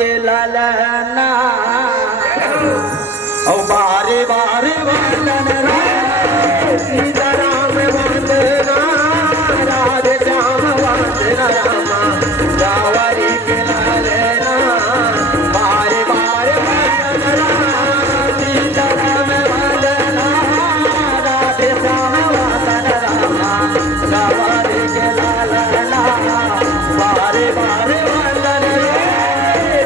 के ललना ओ बारे बारे वंदन सीताराम वंदना राधे श्याम वंदना रामा गावरी के ललना बारे बारे वंदन सीताराम वंदना राधे श्याम वंदना रामा गावरी के ललना बारे बारे वंदन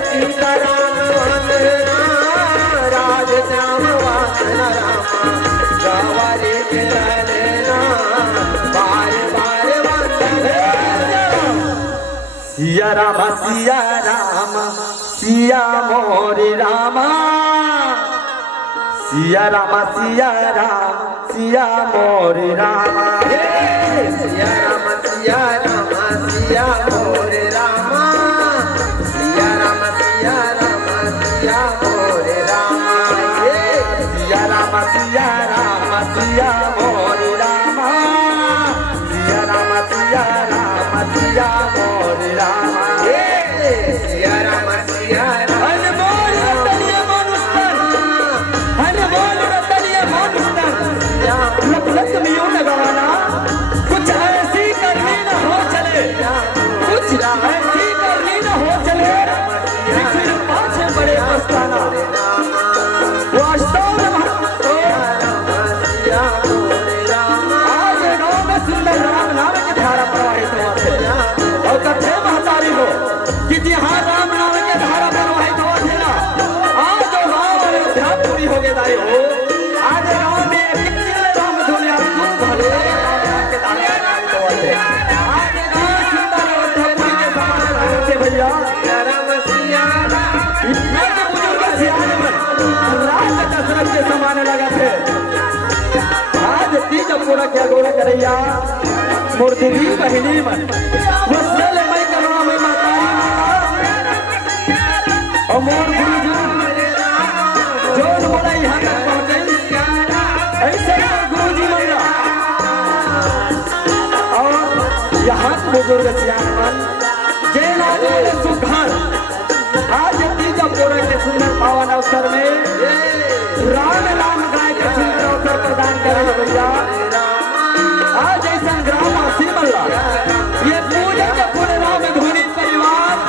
सीताराम वंदना राधे श्याम वंदना रामा गावरी के ललना बारे बारे वंदन सिया राम सिया मोरे रामा सिया राम सिया मोरे रामा सिया राम सिया मोरे रामा सिया राम सिया मोरे रामा सिया राम सिया मोरे रामा सिया राम सिया मोरे रामा सिया राम सिया हर बोल रतनिया मनुष्यन हर बोल रतनिया मनुष्यन लग में यूं लगाना कुछ ऐसी करनी न हो चले कुछ ऐसी करनी न हो चले फिर पाछे बड़े पछताना वास्तव में आज गाँव में सुंदर राम नाम की धारा प्रवाहित हुआ थे और कथे महतारी हो कि जहाँ राम नाम के धारा प्रवाहित हुआ थे ना आज गाँव अयोध्या पूरी हो गई दाई हो आज गाँव में राम धुन या खूब भले के धारा प्रवाहित हुआ थे आज गाँव सुंदर अयोध्या पूरी के समान रहे थे भैया राम सिया इतना के बुजुर्ग सियाने में राज दशरथ के समान लगा थे आज तीज पूरा क्या गोरा करैया मूर्ति भी बहिनी मन वसल मैं करुणा में मातारी और मोर गुरु जो बोला यहाँ तक पहुँचे ऐसे गुरु जी मंगा और यहाँ बुजुर्ग सियान मन जेना सुखान आज तीज पूरा के सुंदर पावन अवसर में राम नाम गाय के सुंदर अवसर प्रदान करें भैया आज ऐसा ग्रामवासी मल्ला ये पूजा के पूरे नाम धोनी परिवार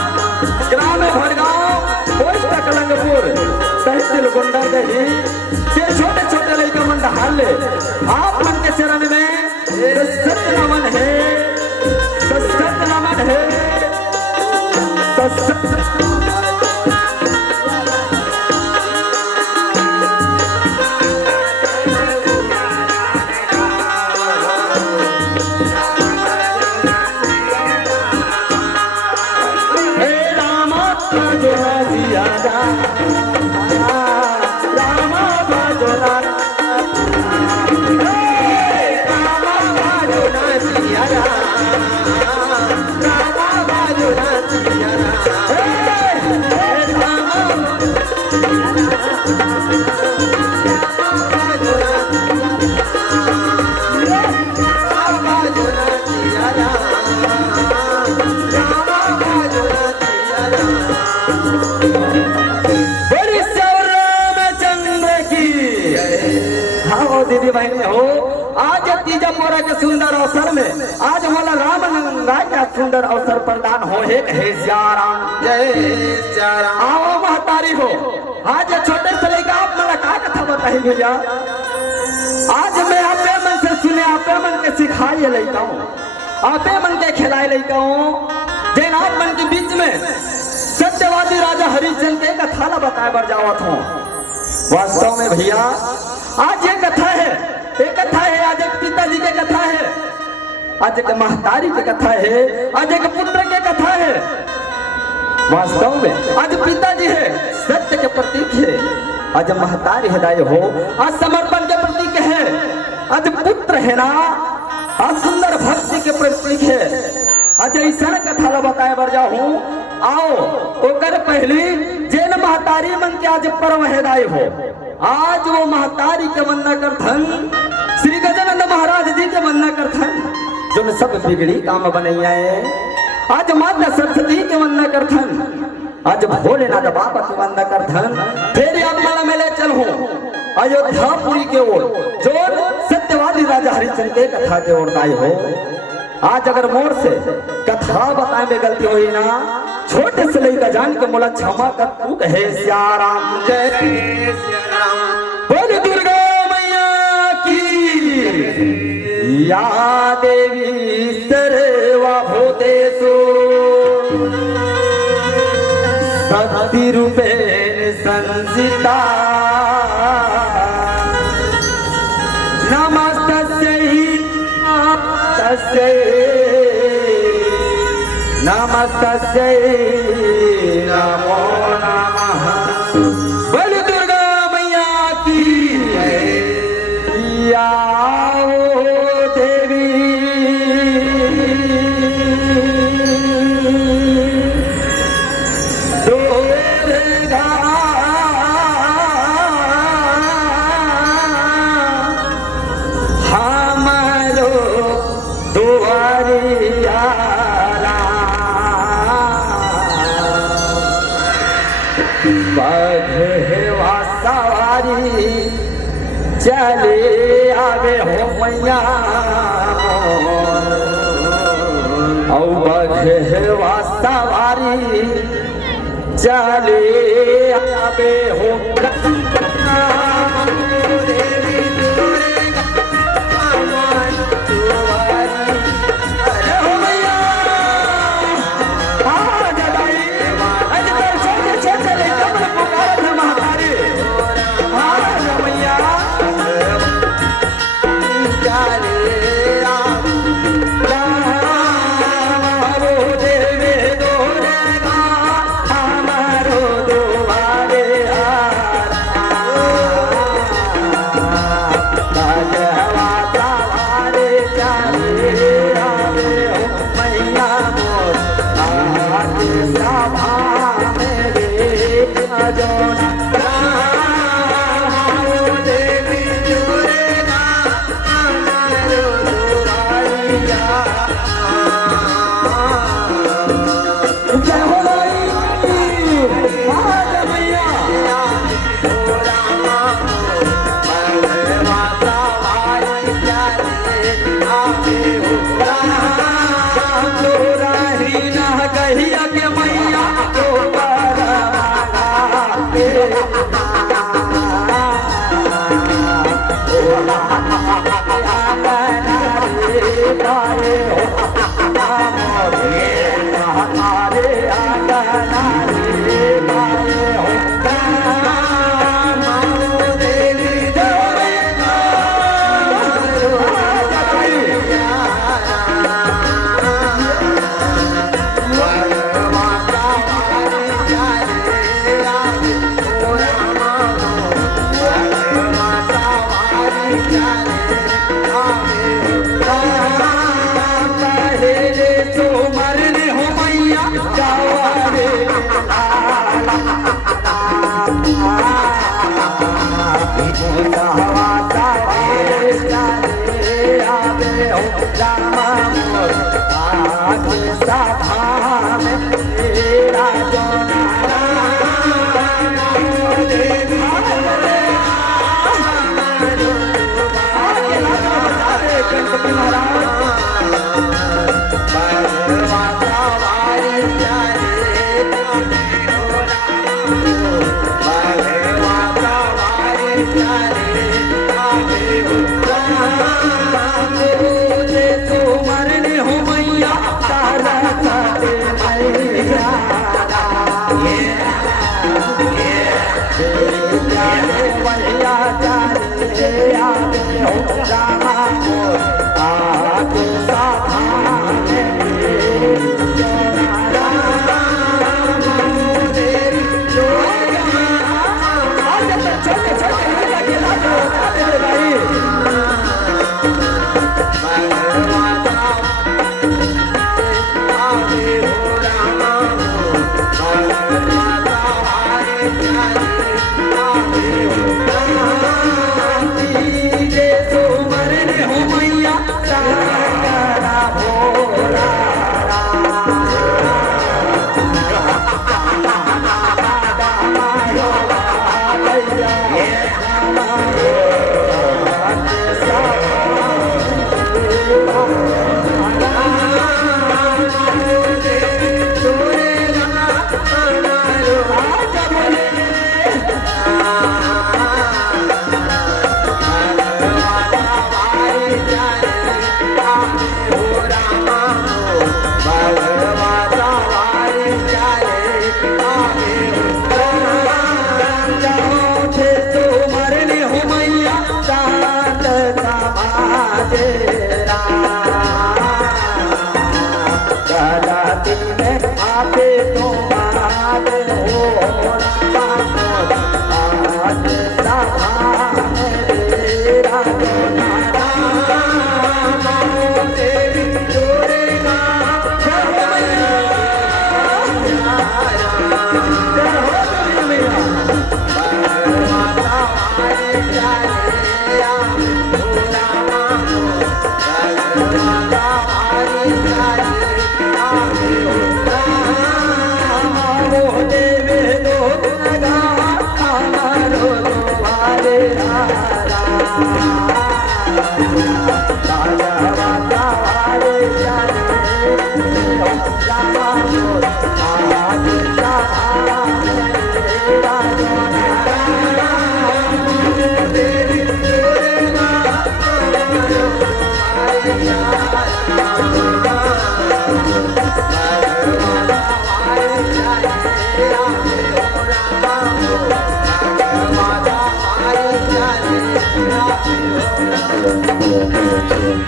ग्राम भड़गांव पोस्ट कलंगपुर तहसील गुंडागढ़ी ये छोटे छोटे लड़का मन ढाल ले आप मन के चरण में सत्य नमन है दीदी बहन हो आज तीजा मोरा के सुंदर अवसर में आज मला राम गाय का सुंदर अवसर प्रदान हो है जय राम आओ महतारी हो आज छोटे से लेकर आप मला का कथा बताई भैया आज मैं आपे मन से सुने आपे मन के सिखाए लेता हूँ आपे मन के खिलाए लेता हूँ जैन आप मन के बीच में सत्यवादी राजा हरिश्चंद्र के कथा ला बताए बर जावत हूँ वास्तव में भैया आज ये कथा है आज एक पिताजी की कथा है आज एक महतारी की कथा है आज एक पुत्र की कथा है वास्तव में आज पिताजी है सत्य के प्रतीक है आज महतारी हृदय हो आज समर्पण के प्रतीक है आज पुत्र है ना आज सुंदर भक्ति के प्रतीक है आज ऐसा कथा ला बताए बर जाऊं आओ ओकर पहली जैन महतारी मन के आज पर्व हृदय हो आज वो महतारी के वंदना करथन श्री गजानंद महाराज जी के वंदना करथन जो सब बिगड़ी काम बनैया है आज माता सरस्वती के वंदना करथन आज भोलेनाथ बाबा की वंदना कर धन फिर अब मला मेले चलूं अयोध्यापुरी के ओर जो सत्यवादी राजा हरिश्चंद्र के कथा के ओर गाय हो। आज अगर मोर से कथा बताए में गलती हुई ना छोटे से लेकर जान के मोला क्षमा कर तू कहे सियाराम जय सियाराम बोल दुर्गा मैया की या देवी सर्वा भूतेषु शक्ति रूपेण संसिता नमस्तस्यै नमो नमः बोल दुर्गा मैया की या देवी दुर्गा हमारो दुआरिया बघवा सवारी चले आवे हो मैया औ बघवा सवारी चले आवे हो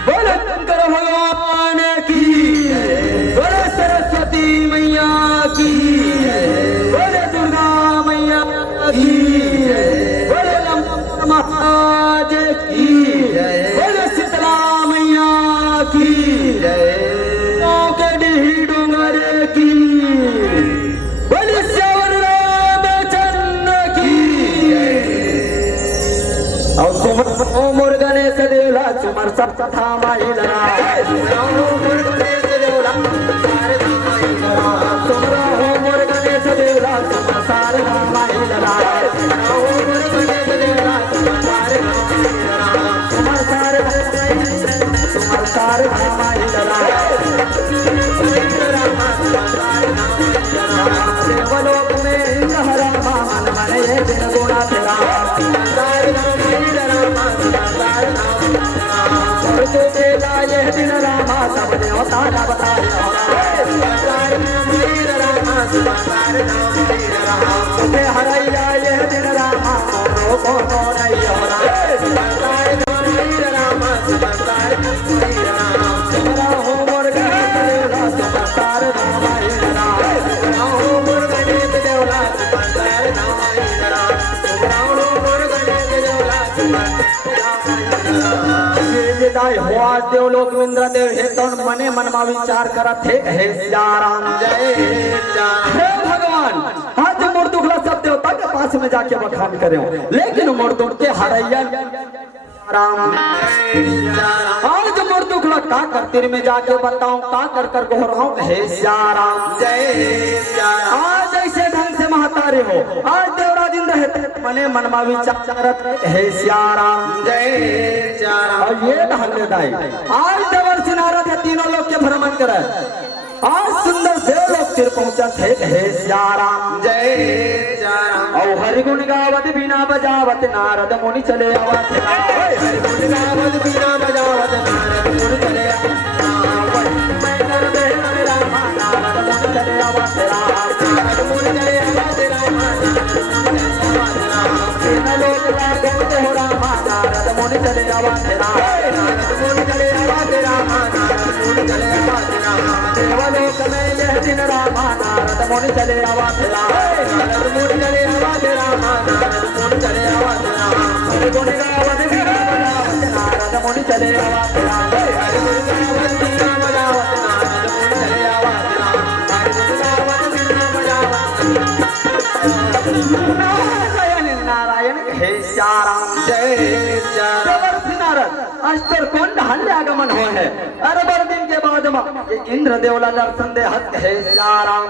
बोले शंकर भगवान की, बोले सरस्वती मैया की, बोले दुर्गा मैया की, बोले लंबा महाराज की, बोले शीतला मैया की, के डूंगर की, बोले श्यावर रामचंद्र की। और मोर गणेश देवला सुमर सब कथा माइलरा मोर गणेश देवला सुमरा हो मोर गणेश देवला सुमर सारे माइलरा मोर गणेश देवला सुमर सारे माइलरा देवलोक में इंद्र हरण मन मन ये दिन गुणा तेरा ये दिन रामा सब देवता बताए हरैया ये दिन रामा को नहीं हो मोर हुआ देवलोक इंद्र देव हे तो मने मन में विचार करत हे सियाराम जय हे भगवान। आज मोर दुखला सब देवता के पास में जाके बखान करे लेकिन मोर दुख के हरैया राम आज मोर दुखला का करतिर में जाके बताऊं का कर कर गोहराऊं हे सियाराम जय आज ऐसे ढंग से महतारे हो आज देवराज इंद्र है मने मन में विचार करत हे सियाराम जय और ये ढंग दाई आज देवर्षि नारद है तीनों लोग के भ्रमण करे आज सुंदर देवलोक तिर पहुंचा थे हे सियाराम जय और हरि गुण गावत बिना बजावत नारद मुनि चले आवत हरि गुण गावत बिना बजावत नारद मुनि चले आवत मैं कर दे राम नारद मुनि चले आवत नारद मुनि चले आवत तीन लोक लागते हो राम नारद मुनि चले आवत नारद मुनि चले आवत राम नारद मुनि चले आवत देवलोक में यह दिन रामा नारद मुनि चले आवत नारद मुनि चले आवत रामा नारद मुनि चले आवत हरि गुण गावत बिना बजावत नारद मुनि चले आवत हरि गुण गावत बिना बजावत नारद मुनि चले आवत हरि गुण गावत बिना बजावत नारायण नारायण हे सियाराम जय देवर्षि नारद अस्तर कौन हल्ले आगमन हो है अरे बर दिन के बाद में इंद्र देवला दर्शन दे हत है सियाराम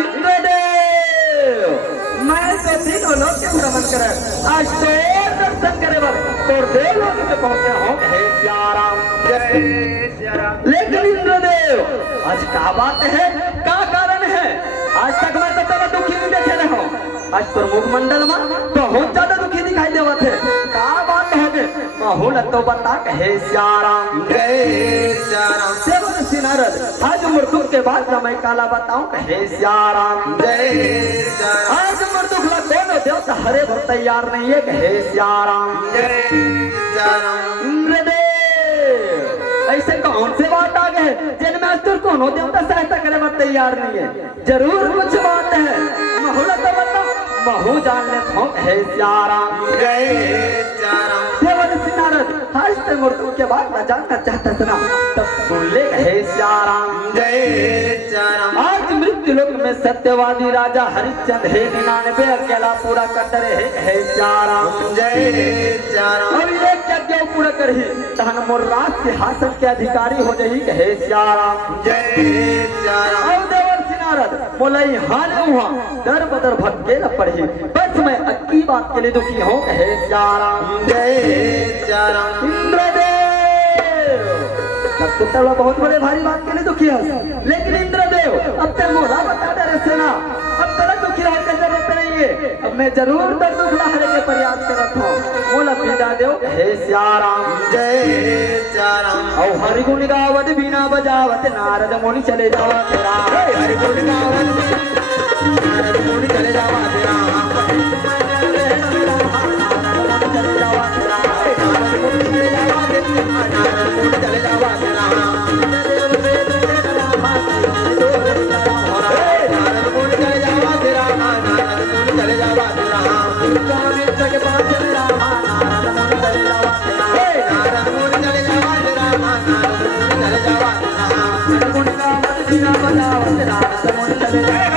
इंद्रदेव मैं तो तीनों लोग के भ्रमण करे आज तो दर्शन करे बर तो देवलोक में पहुंचे हो है सियाराम जय लेकिन इंद्रदेव आज क्या बात है क्या कारण है आज तक मैं तो तेरा दुखी नहीं देखे रहे हो आज तो मुख मंडल में बहुत ज्यादा दुखी दिखाई देवत है क्या बात है बहुल तो बता कहे सियाराम जय देवर्षि नारद आज मृत्यु के बाद मैं काला बताऊं कहे सियाराम जय आज मृत्यु कौन देवता हरे भर तैयार नहीं है कहे सियाराम जय इंद्रदेव ऐसे कौन से बात आ गए जिनमें अस्त्र कौन हो देवता सहायता करे पर तैयार नहीं है जरूर कुछ बात है बहुल तो बता बहु जानने थो है सियाराम जय देवर्षि नारद आज तक मृत्यु के बाद न जानना चाहता सुना तब सुन ले कहे सियाराम जय आज मृत्यु लोक में सत्यवादी राजा हरिश्चंद्र है 99 अकेला पूरा कर रहे है सियाराम जय और एक यज्ञ पूरा कर ही तहन मोर राज सिंहासन के अधिकारी हो जाही कहे सियाराम जय और देवर्षि नारद मोलाई हाने हुआ दर बदर भटके न पड़े बस मैं अक्की बात के लिए दुखी हूँ हे सियाराम जय सिया राम। इंद्रदेव तब तो तब बहुत बड़े भारी बात के लिए दुखी है लेकिन इंद्रदेव अब तक मोला बता डरे से ना अब तक दुखी होने की जरूरत नहीं है अब मैं जरूर दर्द लहरे के प्रयास करता हूँ मोला पीता देव हे सियाराम जय सिया राम। और हरि गुण गावत बीना बजावत नारद मुनि चले जावा तेरा हरि गुण गावत नारद मुनि चले जावा तेरा। चले जावा तेरा नारद मुनि चले जावा तेरा। नारद मुनि चले जावा तेरा। देव वेद वेद रामा नारद मुनि चले जावा तेरा। नारद मुनि चले जावा तेरा। विश्वामित्र के पास चले रामा नारद मुनि चले जावा तेरा नारद मुनि चले जावा तेरा। नारद मुनि चले जावा तेरा। हरि गुण गावत बीना बजावत नारद मुनि चले जावा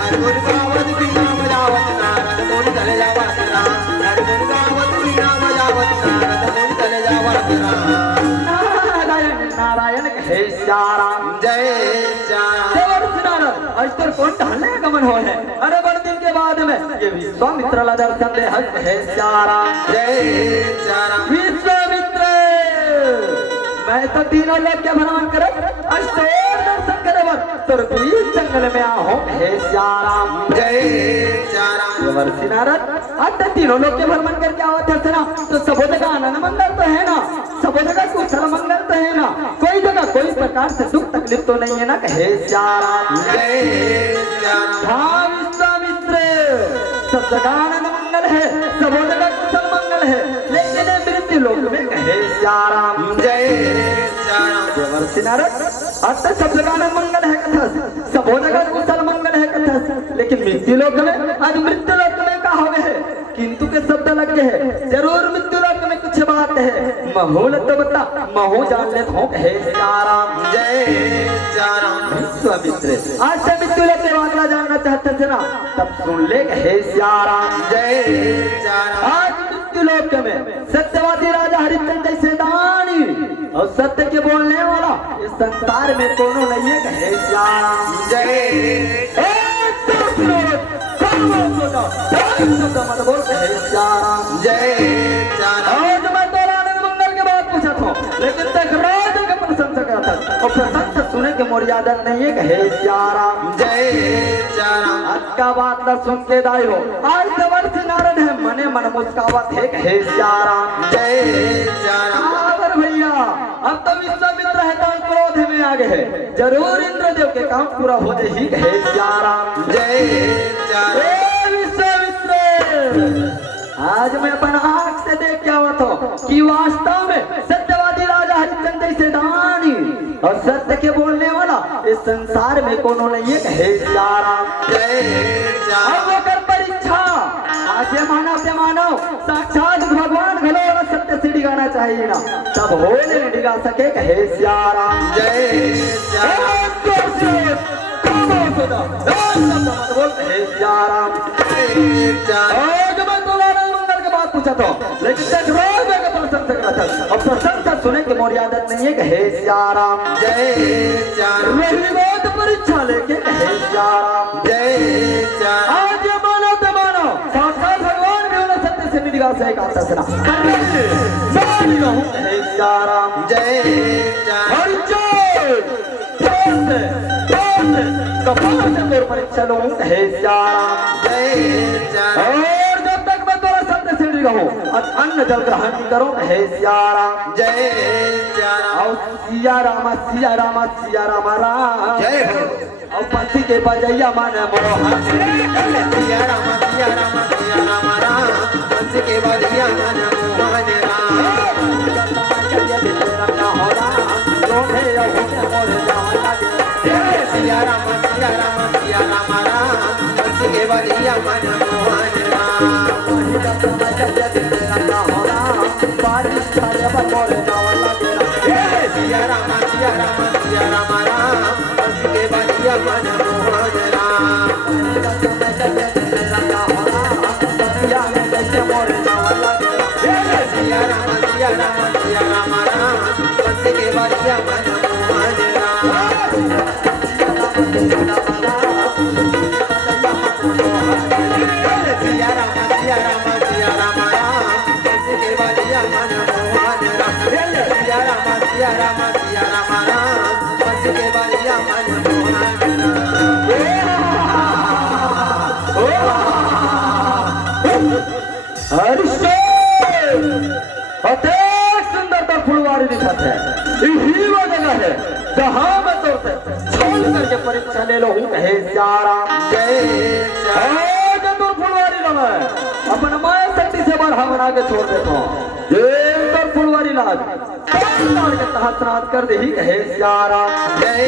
हरि गुण गावत बीना बजावत नारद मुनि चले जावा तेरा। हरि गुण गावत बीना बजावत नारद मुनि चले जावा तेरा। नारायण नारायण हे सियाराम जय सिया राम। देवर्षि नारद आज तो कौन टहलने का गमन हो है अरे बड़े दिन के बाद में ये विश्वामित्र ला दर्शन दे हे सियाराम जय सिया राम। विश्वामित्र मैं तो तीनों लोग के भ्रमण करे अष्टोर दर्शन करे तो बीच जंगल में आऊं हे सियाराम जय सिया राम। देवर्षि नारद आज तो तीनों लोग के भ्रमण करके आवत है ना तो सबो जगह आनंद मंगल तो है ना सबो जगह कुशल मंगल तो है ना कोई जगह कोई प्रकार से दुख तकलीफ तो नहीं है ना हे सियाराम जय सिया राम। हाँ विश्वामित्र सब जगह आनंद मंगल है सबो जगह कुशल मंगल है लेकिन मृत्यु लोक में कहे सियाराम जय सिया राम। देवर्षि नारद आज तक सब जगह आनंद मंगल है कथा सबो जगह कुशल मंगल है कथा लेकिन मृत्यु लोक में आज मृत्यु लोक में का हो गए किंतु के शब्द लगे है जरूर मृत्यु लोक में कुछ बात है महूल तो बता महू जान ले हो कहे सियाराम जय सिया राम। विश्वामित्र आज से मृत्यु लोक के बात जानना चाहते थे ना तब सुन ले कहे सियाराम जय सिया राम। आज मृत्यु लोक में सत्यवादी राजा हरिश्चंद्र जैसे दानी और सत्य के बोलने वाला इस संसार में कोनो नहीं है कहे सियाराम जय मत बोल कहे सियाराम जय सिया राम। आज मैं तो आनंद मंगल के बात पूछा था लेकिन तक राज का प्रशंसा करता और प्रशंसा सुने के मोर आदत नहीं है कहे सियाराम जय सिया राम। आज का बात न सुन के दाई हो आज देवर्षि नारद है मने मन मुस्कावत है कहे सियाराम जय सिया राम। आवर भैया अब तो विश्वामित्र है तो क्रोध में आ गए जरूर इंद्रदेव के काम पूरा हो जाए ही कहे सियाराम जय सिया राम। ए विश्वामित्र आज मैं अपन आंख से देख के आवत हूँ कि वास्तव में सत्यवादी राजा हरिश्चंद्र जैसे दानी और सत्य के बोलने वाला इस संसार में कोनो नहीं है कहे सियाराम जय सिया अब राम। वो कर परीक्षा आज ये मानव साक्षात भगवान घलो और सत्य से डिगाना चाहिए ना तब हो नहीं डिगा सके कहे सियाराम जय सिया राम। बोल कहे सियाराम जय सिया राम। आज मैं तो आनंद मंगल के बात पूछा था लेकिन तक रोज मैं प्रशंसा करा था और प्रशंसा सुने की मोरी आदत नहीं है कहे सियाराम जय सिया राम। मेरी बात परीक्षा लेके कहे सियाराम जय सिया राम। आज ये मानो तो मानो साक्षात भगवान भी उन्हें सत्य से निगाह से एक आता सुना मैं हूँ कहे सियाराम जय सिया राम। हरिचंद कपाल से तोर परीक्षा लूं कहे सियाराम जय सिया राम। और जब तक मैं तोरा सत्य से रहूं और अन्न जल ग्रहण नहीं करूं कहे सियाराम जय सिया राम। और सिया राम सिया राम सिया राम राम जय हो। और पंथी के बजैया मन मोहन सिया राम सिया राम सिया राम राम। हंस के बलिया मन मोहन राम। सिया राम सिया राम सिया राम राम। हंस के बलिया मन मोहन राम। सिया राम सिया राम सिया राम राम। हंस के बलिया मन मोहन राम। सिया राम सिया राम सिया राम राम। हंस के बलिया मन मोहन राम। हरिश्चंद्र अत्यंत सुंदर तो फुलवारी दिखत है। यही वो जगह है जहाँ मैं तो छोड़ करके परीक्षा ले लो हूँ कहे सारा जय श्याम तो फुलवारी लगा अपन माया शक्ति से बढ़ा बना के छोड़ देता हूँ ये तो फुलवारी लाज के तहत श्राद्ध कर दे ही कहे सारा जय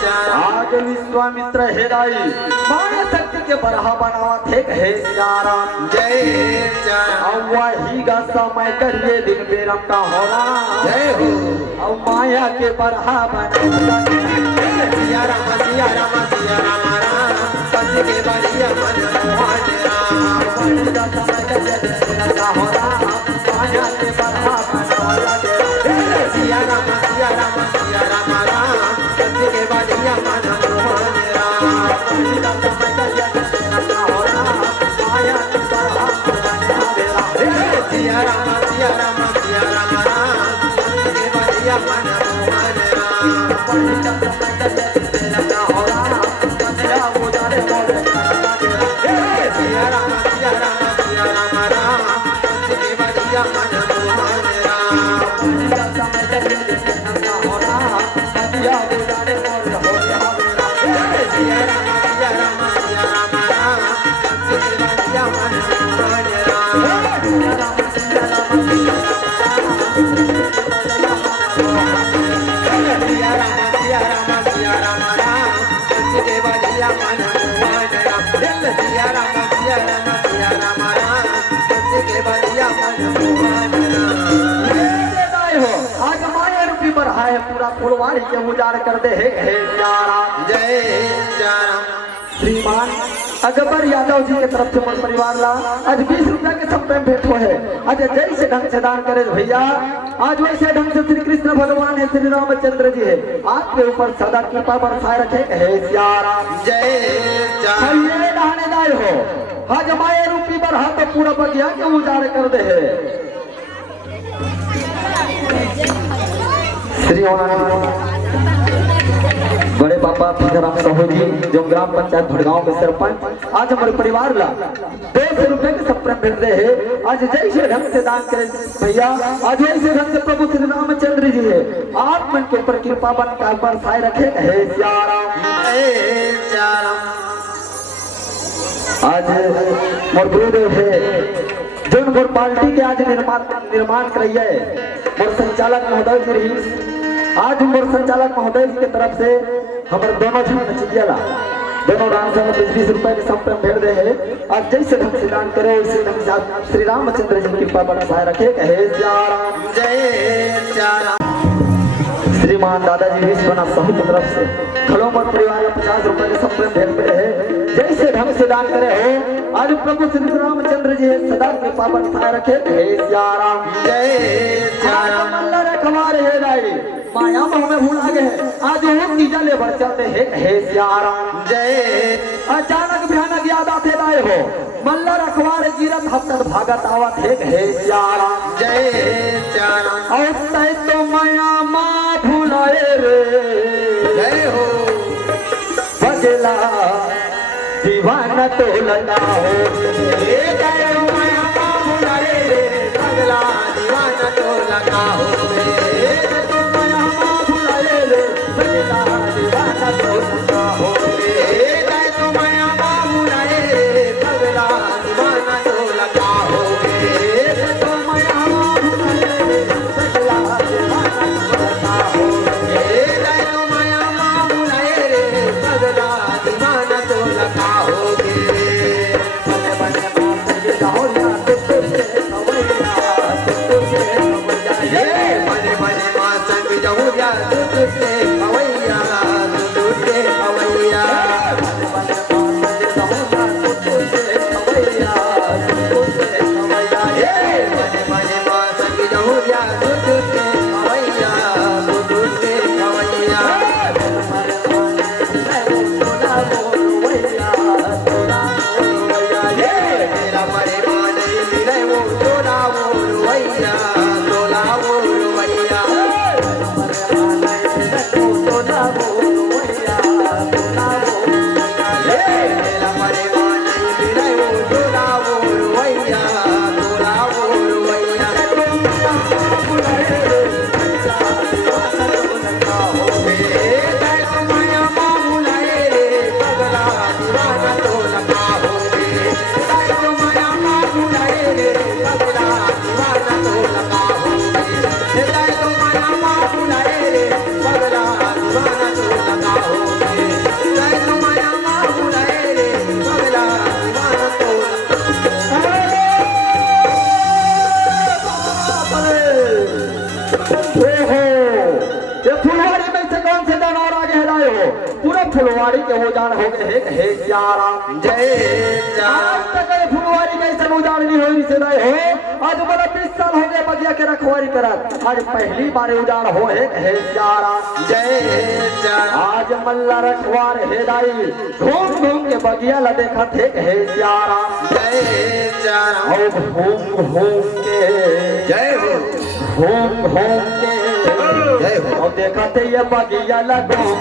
श्याम आज विश्वामित्र हेदाई माया शक्ति के बढ़ा बनावा थे कहे सारा जय श्याम वही का समय करिए दिन बेरम का होना जय हो और माया के बढ़ा बना सिया राम सिया राम सिया राम राम पंच के बढ़िया मन मोहन राम का समय करिए दिन बेरम का होना माया के बढ़ा बना सिया राम सिया राम सिया राम राम पंच के बढ़िया मन मोहन राम का समय करिए दिन बेरम का होना माया के बढ़ा बना सिया राम सिया राम सिया राम राम पंच के बढ़िया मन मोहन राम सिया राम सिया राम सिया राम राम पंच के बढ़िया मन मोहन राम सिया राम सिया राम सिया राम राम पंच के बढ़िया मन मोहन राम सिया राम सिया राम सिया राम राम पंच के बढ़िया मन मोहन राम सिया राम सिया राम सिया राम राम पंच के बढ़िया मन मोहन राम आज माया रूपी बढ़ा है पूरा फुलवारी के उजाड़ कर दे हे प्यारा जय श्याम श्रीमान अकबर यादव जी के तरफ से मन परिवार ला आज 20 रुपया के सब पे भेंट हो है आज जैसे ढंग से दान करे भैया आज वैसे ढंग से श्री कृष्ण भगवान है श्री रामचंद्र जी है आपके ऊपर सदा कृपा बरसाए रखे हे सियारा जय श्याम ये रहने दाय हो आज माया रूपी बढ़ा तो पूरा बगिया के उजाड़ कर दे है श्री बड़े पापा सीताराम साहू जी जो ग्राम पंचायत भड़गांव के सरपंच आज हमारे परिवार ला 200 रुपए के सब भेज रहे हैं आज जैसे ढंग से दान करें भैया आज वैसे ढंग से प्रभु श्री रामचंद्र जी है आप मन के ऊपर कृपा बन कर बरसाए रखे है जय श्याम आज मोर गुरुदेव है जो मोर पार्टी के आज निर्माण करिए मोर संचालक महोदय जी रही आज मोर संचालक महोदय जी के तरफ से हमारे दोनों जन नचिया ला दोनों डांसर 20 रुपए के सब भेज रहे हैं आज जैसे ढंग से दान करे उसी ढंग से आज श्री रामचंद्र जी की कृपा बरसाए रखे कहे जय श्याम श्रीमान दादाजी विश्वनाथ साहू की तरफ से खलोमर परिवार में 50 रुपए के सब भेज रहे हैं जैसे ढंग से दान करे हो आज प्रभु श्री रामचंद्र जी सदा कृपा बरसाए रखे हे सियाराम जय श्याम अल्लाह रखवारे है दाई माया मोह में भूल आ गए आज वो तीजा ले बढ़ चलते हैं हे सियाराम जय अचानक भयानक याद आते लाए हो मल्ला रखवारे गिरत हफ्तत भागत आवत हे सियाराम जय श्याम और तै तो माया माँ भूलाए रे जय हो बगला दीवाना तो लगाओ जय हो माया बाबू रे पगला दीवाना तो लगाओ जय तो माया बाबू रे पगला दीवाना तो लगाओ जय तो माया बाबू रे पगला दीवाना तो लगाओगे मने मने मां संग जाऊंगा तुझसे हवैया तुझसे हवैया दाई हो आज बोला 20 साल हो गए बगिया के रखवारी करत आज पहली बार उजाड़ हो है सियारा जय सियाराम आज मल्ला रखवार है दाई घूम घूम के बगिया ला देखा थे है सियारा जय सियाराम और घूम घूम के जय हो घूम घूम के जय हो और देखा थे ये बगिया ला घूम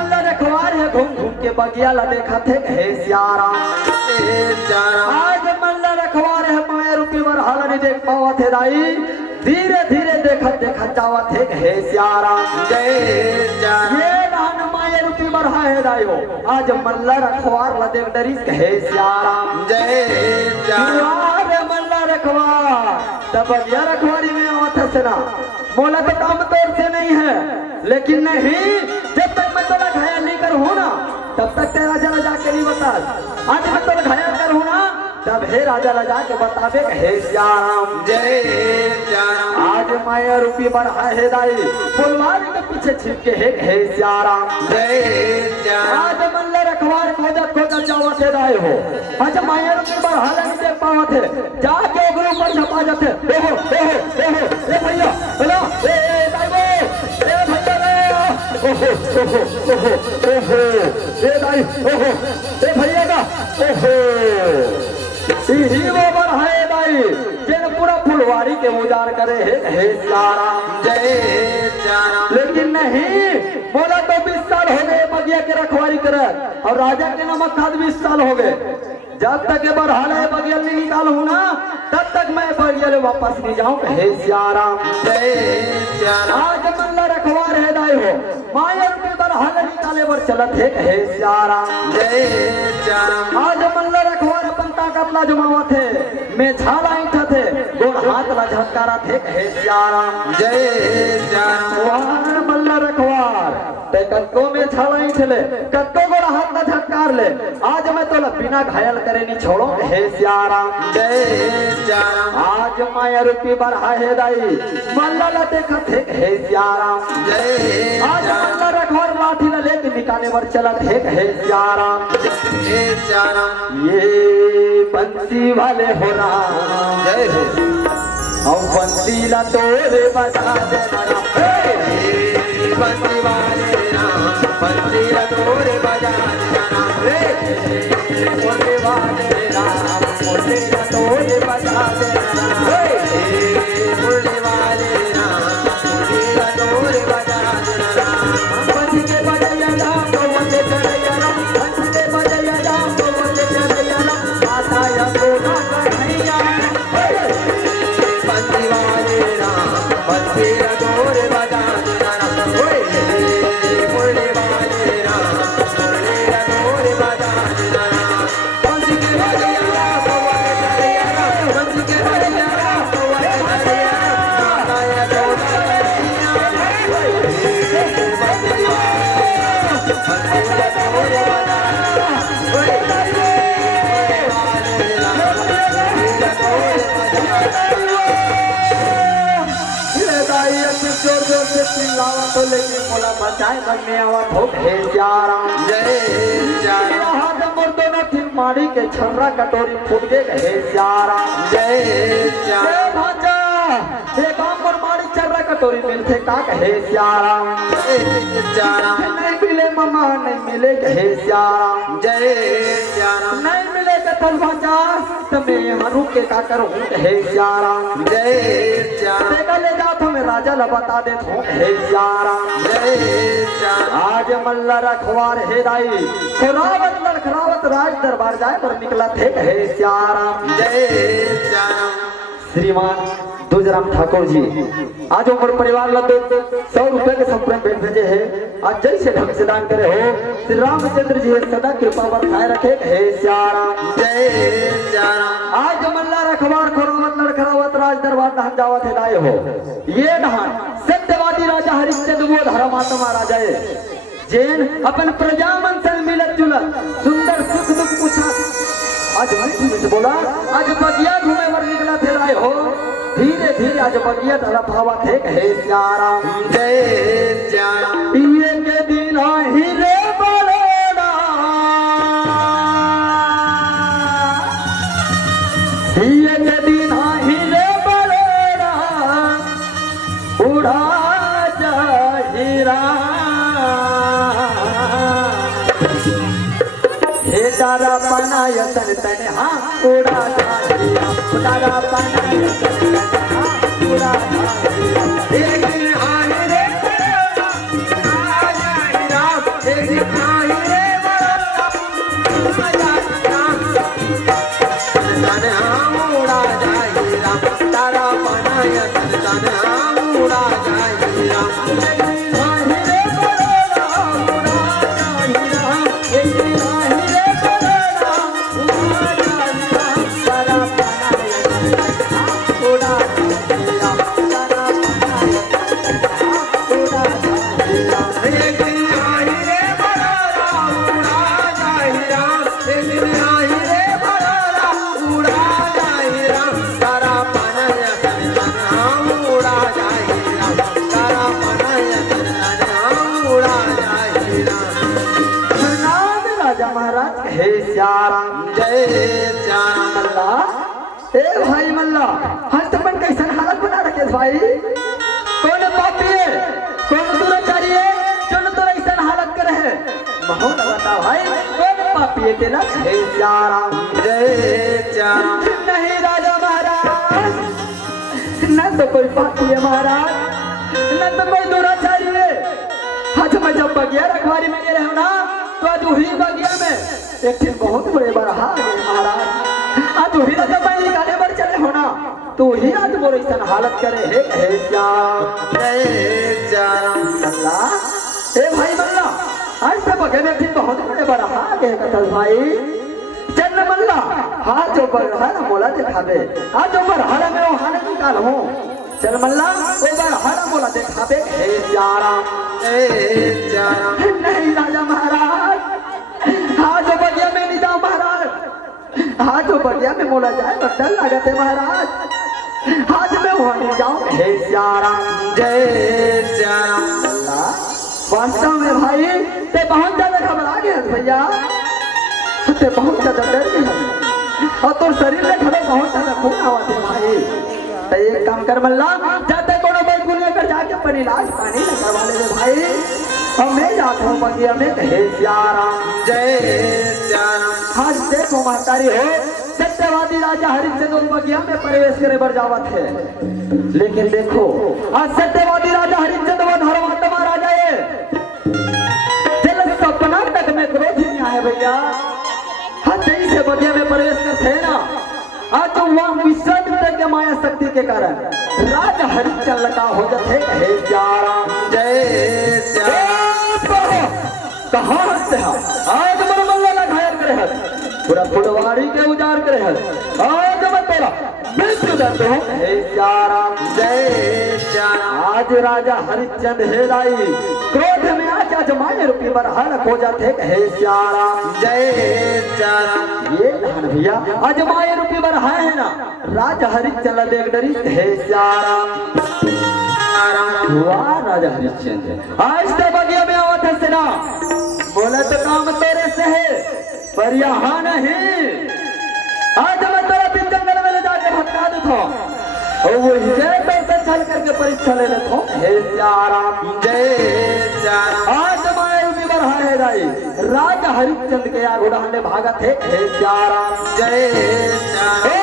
घूम के बगिया ला देखा थे हे सियाराम आज मल्ला रखवार है माया रूपी वर हाल नहीं देख पावा थे दाई धीरे धीरे देखा देखा जावा थे हे सियाराम जय सियाराम ये नान माया रूपी वर है दाई हो आज मल्ला रखवार ला देख डरी हे सियाराम जय सियाराम अरे मल्ला रखवार तब बगिया रखवारी में आवत से ना मोला तो काम तौर से नहीं है लेकिन नहीं जब तक मैं तोला घायल नहीं कर हूं ना तब तक तेरा राजा ला जाके नहीं बता आज मैं तोला घायल कर हूं ना तब हे राजा ला जाके बतावे हे सियाराम जय सियाराम आज माया रूपी बढ़ा है दाई फुलवारी के पीछे छिपके हे सियाराम जय सियाराम आज मल्ले रखवार खोजत खोजत जावत है दाई हो आज माया रूपी बढ़ा नहीं देख पावत है जाके गुरु पर छपा जाते ओहो ए भैया हेलो ए दाई ए भैया ओहो ए दाई ओहो ए भैया का ओहो ही वो बढ़ाए दाई जिन पूरा फुलवारी के उजाड़ करे हे सियाराम जय सियाराम लेकिन नहीं बोला तो 20 साल हो गए बगिया के रखवारी करे और राजा के नमक खाद 20 साल हो गए जब तक ये बढ़ाले बगियल नहीं निकालू ना तब तक मैं बगियल वापस नहीं जाऊं हे सियाराम जय सियाराम आज मल्ला रखवार है दाई हो माया के बढ़ाले निकाले बर चलत हे सियाराम जय सियाराम आज मल्ला रखवार अपन ताकत ला जमावा थे मैं छाला ईठा थे गोड़ हाथ ला झटकारा थे हे सियाराम जय सियाराम वाहन मल्ला रखवार ते कक्को में छाला ईठले कक्को गोड़ हाथ ला झटकार ले आज मैं तोला बिना घायल करे नहीं छोड़ो हे सियाराम जय सियाराम आज माया रूपी बढ़ा है दाई मल्ला ला देखा थे हे सियाराम जय आज मल्ला रखवार लाठी ला लेके निकाले बर चला थे हे सियाराम सियाराम ये बंसी वाले हो राम जय हो और बंसी ला तोरे बजा देना बंसी वाले राम बंसी ला तोरे बजा देना रे मोरे वाले राम मोरे ला तोरे बजा देना मुरली वाले राम मुरली ला तोरे बजा देना बंसी के बजैया राम तो वंदे चढ़ैया राम बंसी के बजैया राम तो वंदे चढ़ैया राम आता या सोना कन्हैया बंसी वाले राम बंसी ला तोरे बजा देना मुरली वाले राम मुरली ला तोरे बजा देना बंसी के बजैया राम तो वंदे चढ़ैया राम बंसी के बजैया राम तो वंदे चढ़ैया राम आता या सोना कन्हैया बंसी ला तोरे बजा जोर जोर से चिल्लावा तो लेकिन मोला बचाए बनने आवा हो हे सियाराम जय सियाराम हाथ मुर्दो न थी मारी के छर्रा कटोरी फूट गए हे सियाराम जय ए सियाराम भाजा ये काम पर मारी छर्रा कटोरी मिलते का हे सियाराम सियाराम नहीं मिले मामा नहीं मिले हे सियाराम जय सियाराम नहीं मिले लेकर तल भाचा तमें हरू के का करूं हे सियाराम जय सियाराम देखा ले जा तो मैं राजा ला बता दे हूं हे सियाराम जय सियाराम आज मल्ला रखवार हे दाई खरावत लड़खरावत राज दरबार जाए पर निकला थे हे सियाराम जय सियाराम श्रीमान तुलसीराम ठाकुर जी आज उम्र परिवार लगे 100 रुपए के संपूर्ण भेंट भेजे हैं आज जैसे ढंग से दान करे हो श्री रामचंद्र जी सदा कृपा बरसाए रखे हे सियाराम जय सियाराम आज मल्ला रखवार खरावत लड़खरावत राज दरबार दहन जावत है दाए हो ये दहन सत्यवादी राजा हरिश्चंद्र वो धर्मात्मा राजा जैन अपन प्रजा मन से मिलत जुलत सुंदर सुख दुख पूछा आज मैं बोला आज बगिया घूमे वर निकला थे राय हो धीरे धीरे आज बगिया धरा भावा थे हे सियाराम जय सियाराम ये के दिन ही रे बलेड़ा ये के दिन ही रे बलेड़ा उड़ा जा हीरा हे तारा बनाय तन तन हाँ उड़ा जा हीरा तारा बनाय तन तन हाँ उड़ा जा हीरा एक दिन आए रे राजा राम एक दिन आए रे राजा राम तन हम उड़ा जाए राम तारा बनाय तन हम उड़ा जाए राम हे सियाराम जय सियाराम मल्ला ए भाई मल्ला हस्तपन कैसन हालत बना रखे भाई कौन पापी है कौन दुराचारी है जो तो ऐसन हालत करे है बहुत बता भाई कौन पापी है तेरा हे सियाराम जय सियाराम नहीं राजा महाराज न तो कोई पापी है महाराज न तो कोई दुराचारी है आज मैं जब बगिया रखवारी में गए हो ना तो आज वही बगिया में एक दिन बहुत बड़े बरहा गए महाराज आज वही राजा पानी निकाले बर चले हो ना तो वही आज वो ऐसा हालत करे हे सियाराम जय सियाराम अल्लाह ए भाई मल्ला आज तो बगे में एक दिन बहुत बड़े बरहा गए कतल भाई चल मल्ला हाथ जो बरहा ना मोला दिखावे आज जो बरहा में वो हाले निकाल हो चल मल्ला वो बरहा ना मोला दिखावे हे सियाराम जय सियाराम नहीं राजा महाराज हाँ जो बगिया में नहीं जाओ महाराज हाँ जो बगिया में मोला जाए तो डर लागत है महाराज आज मैं वहां नहीं जाऊं हे सियाराम जय सियाराम वास्तव में भाई ते बहुत ज्यादा घबरा गए भैया ते बहुत ज्यादा डर गए और तो शरीर में खड़े बहुत ज्यादा खून आवा थे भाई तो एक काम कर मल्ला जाते कोनो भाई गुनिया कर जाके अपनी लाश पानी न करवा ले भाई और मैं जाता हूँ बगिया में हे सियाराम जय सियाराम आज देखो महतारी हो सत्यवादी राजा हरिश्चंद्र बगिया में प्रवेश करे बर जावत है लेकिन देखो आज सत्यवादी राजा हरिश्चंद्र वो धर्मात्मा राजा है चल सपना तक में क्रोध नहीं आया भैया आज से बगिया में प्रवेश करते हैं ना आज तो वहाँ विश्वामित्र के माया शक्ति के कारण राजा हरिश्चंद्र का हो जाते हे सियाराम जय सियाराम कहाँ हंसते हैं आज मन मल्ला ना घायल करे हैं पूरा फुलवाड़ी के उजाड़ करे हैं आज मैं तेरा मृत्यु दंड हूँ हे सियाराम जय सियाराम आज राजा हरिश्चंद्र हे लाई क्रोध में आज अजमाए रूपी बरहाल हो जाते हे सियाराम जय सियाराम ये धन भैया अजमाए रूपी बरहा है ना राजा हरिश्चंद्र देख डरी हे सियाराम वाह राजा हरिश्चंद्र आज तो बगिया में आवत है सेना बोले तो काम तेरे से है पर यहाँ नहीं आज मैं तेरा दिन जंगल में ले जाके भटका देता और वो जय पैसे चल करके परीक्षा ले लेता हे सियाराम जय सियाराम आज माया रूपी बरहा है राई राजा हरिश्चंद्र के आग उड़ाने भागत है हे सियाराम जय सियाराम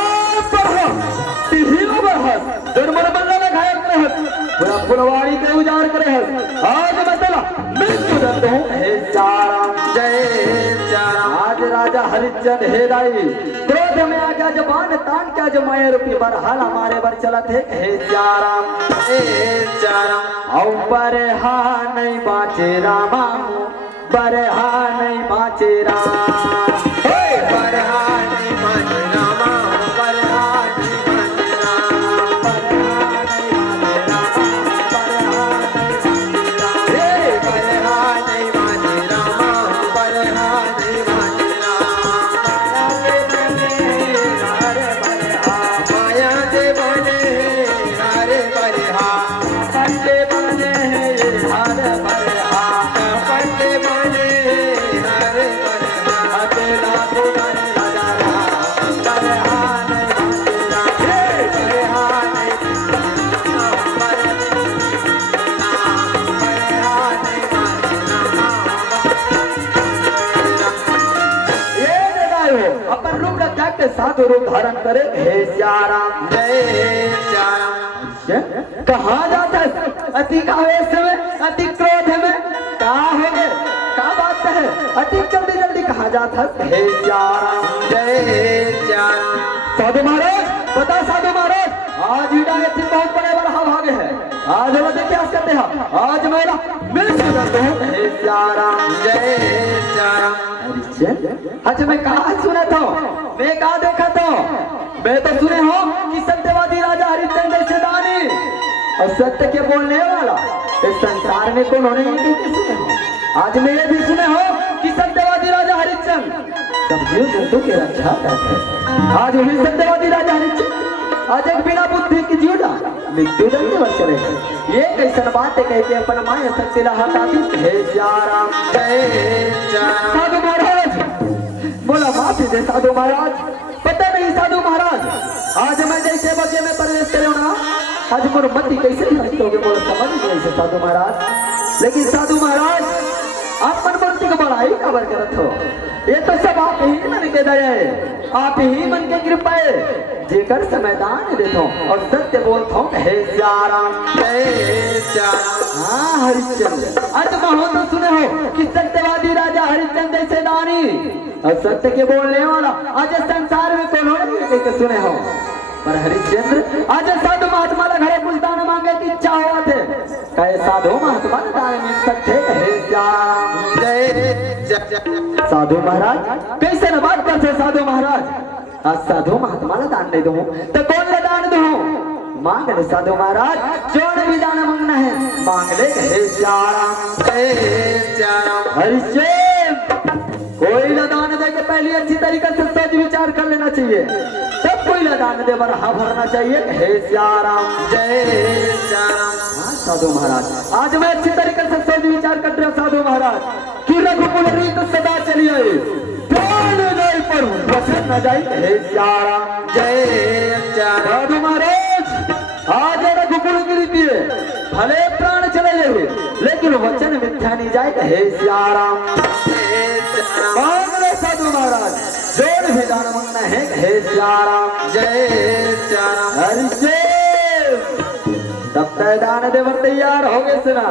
पूरा फुलवाड़ी के उजाड़ करे है आज मैं तेरा मृत्यु दंड हूँ हे सियाराम जय सियाराम आज राजा हरिश्चंद्र हे राई क्रोध में आ गया जबान तान क्या जमाए रूपी बरहाल हमारे बर चलत है हे सियाराम औ बरहा नहीं बाचे रामा बरहा नहीं बाचे राम साधु रूप धारण करे हे सियाराम जय सियाराम कहाँ जाता है अति आवेश में अति क्रोध में कहाँ हो गए क्या बात है अति जल्दी जल्दी कहाँ जाता है हे सियाराम जय सियाराम साधु महाराज बता साधु महाराज आज ईडा थी बहुत बड़े बड़ा भागे है आज वो क्या करते हैं आज मेरा मृत्यु दंड है हे सियाराम जय सियाराम अच्छा मैं कहा सुना था मैं कहा देखा था मैं तो सुने हो कि सत्यवादी राजा हरिश्चंद्र से दानी और सत्य के बोलने वाला इस संसार में कौन होने के सुने हो आज मैं ये भी सुने हो कि सत्यवादी राजा हरिश्चंद्र सब जीव जंतु की रक्षा करते हैं आज वही सत्यवादी राजा हरिश्चंद्र आज एक बिना बुद्धि की जीवड़ा मृत्यु दंड पर चले ये कैसन बात है कह के अपन माया सत्य हटाती हे सियाराम जय सियाराम साधु महाराज बोला माफी दे साधु महाराज पता नहीं साधु महाराज आज मैं जैसे बगे में प्रवेश करे ना आज मोर मति कैसे नष्ट हो गए बोला समझ नहीं से साधु महाराज लेकिन साधु महाराज आप मन मूर्ति को बड़ाई खबर करत हो ये तो सब आप ही मन के दया है आप ही मन के कृपा है जेकर समय दान देतो और सत्य बोलतो हे सियाराम जय सियाराम हाँ हरिश्चंद्र आज महो तो सुने हो कि सत्यवादी राजा हरिश्चंद्र से दानी और सत्य के बोलने वाला आज संसार में कौन हो सुने हो पर हरिश्चंद्र आज साधु महात्मा घरे कुछ दान मांगे की इच्छा हुआ थे कहे साधु महात्मा दान मिल सकते हे सियाराम जय साधु महाराज कैसे न बात करते साधु महाराज आज साधु महात्मा दान दे दो तो कौन ले दान दो मांग ले साधु महाराज जोड़ भी दान मांगना है मांग ले हे सियाराम जय सियाराम हरिश्चंद्र कोई दान दे के पहले अच्छी तरीके से सोच विचार कर लेना चाहिए सब कोई दान दे बरहा भरना चाहिए हे सियाराम जय सियाराम साधु महाराज आज मैं अच्छी तरीके से सोच विचार कर रहा साधु महाराज कि रघुकुल रीत सदा चली आई प्राण जाए पर वचन न जाए हे सियाराम जय सियाराम साधु महाराज आज रघुकुल की रीति है भले प्राण चले जाए लेकिन वचन मिथ्या नहीं जाए हे सियाराम मांग ले साधु महाराज जोड़ भी दान मांगना है हे सियाराम जय सियाराम हरिश्चंद्र तब तक दान देवर तैयार हो गए सुना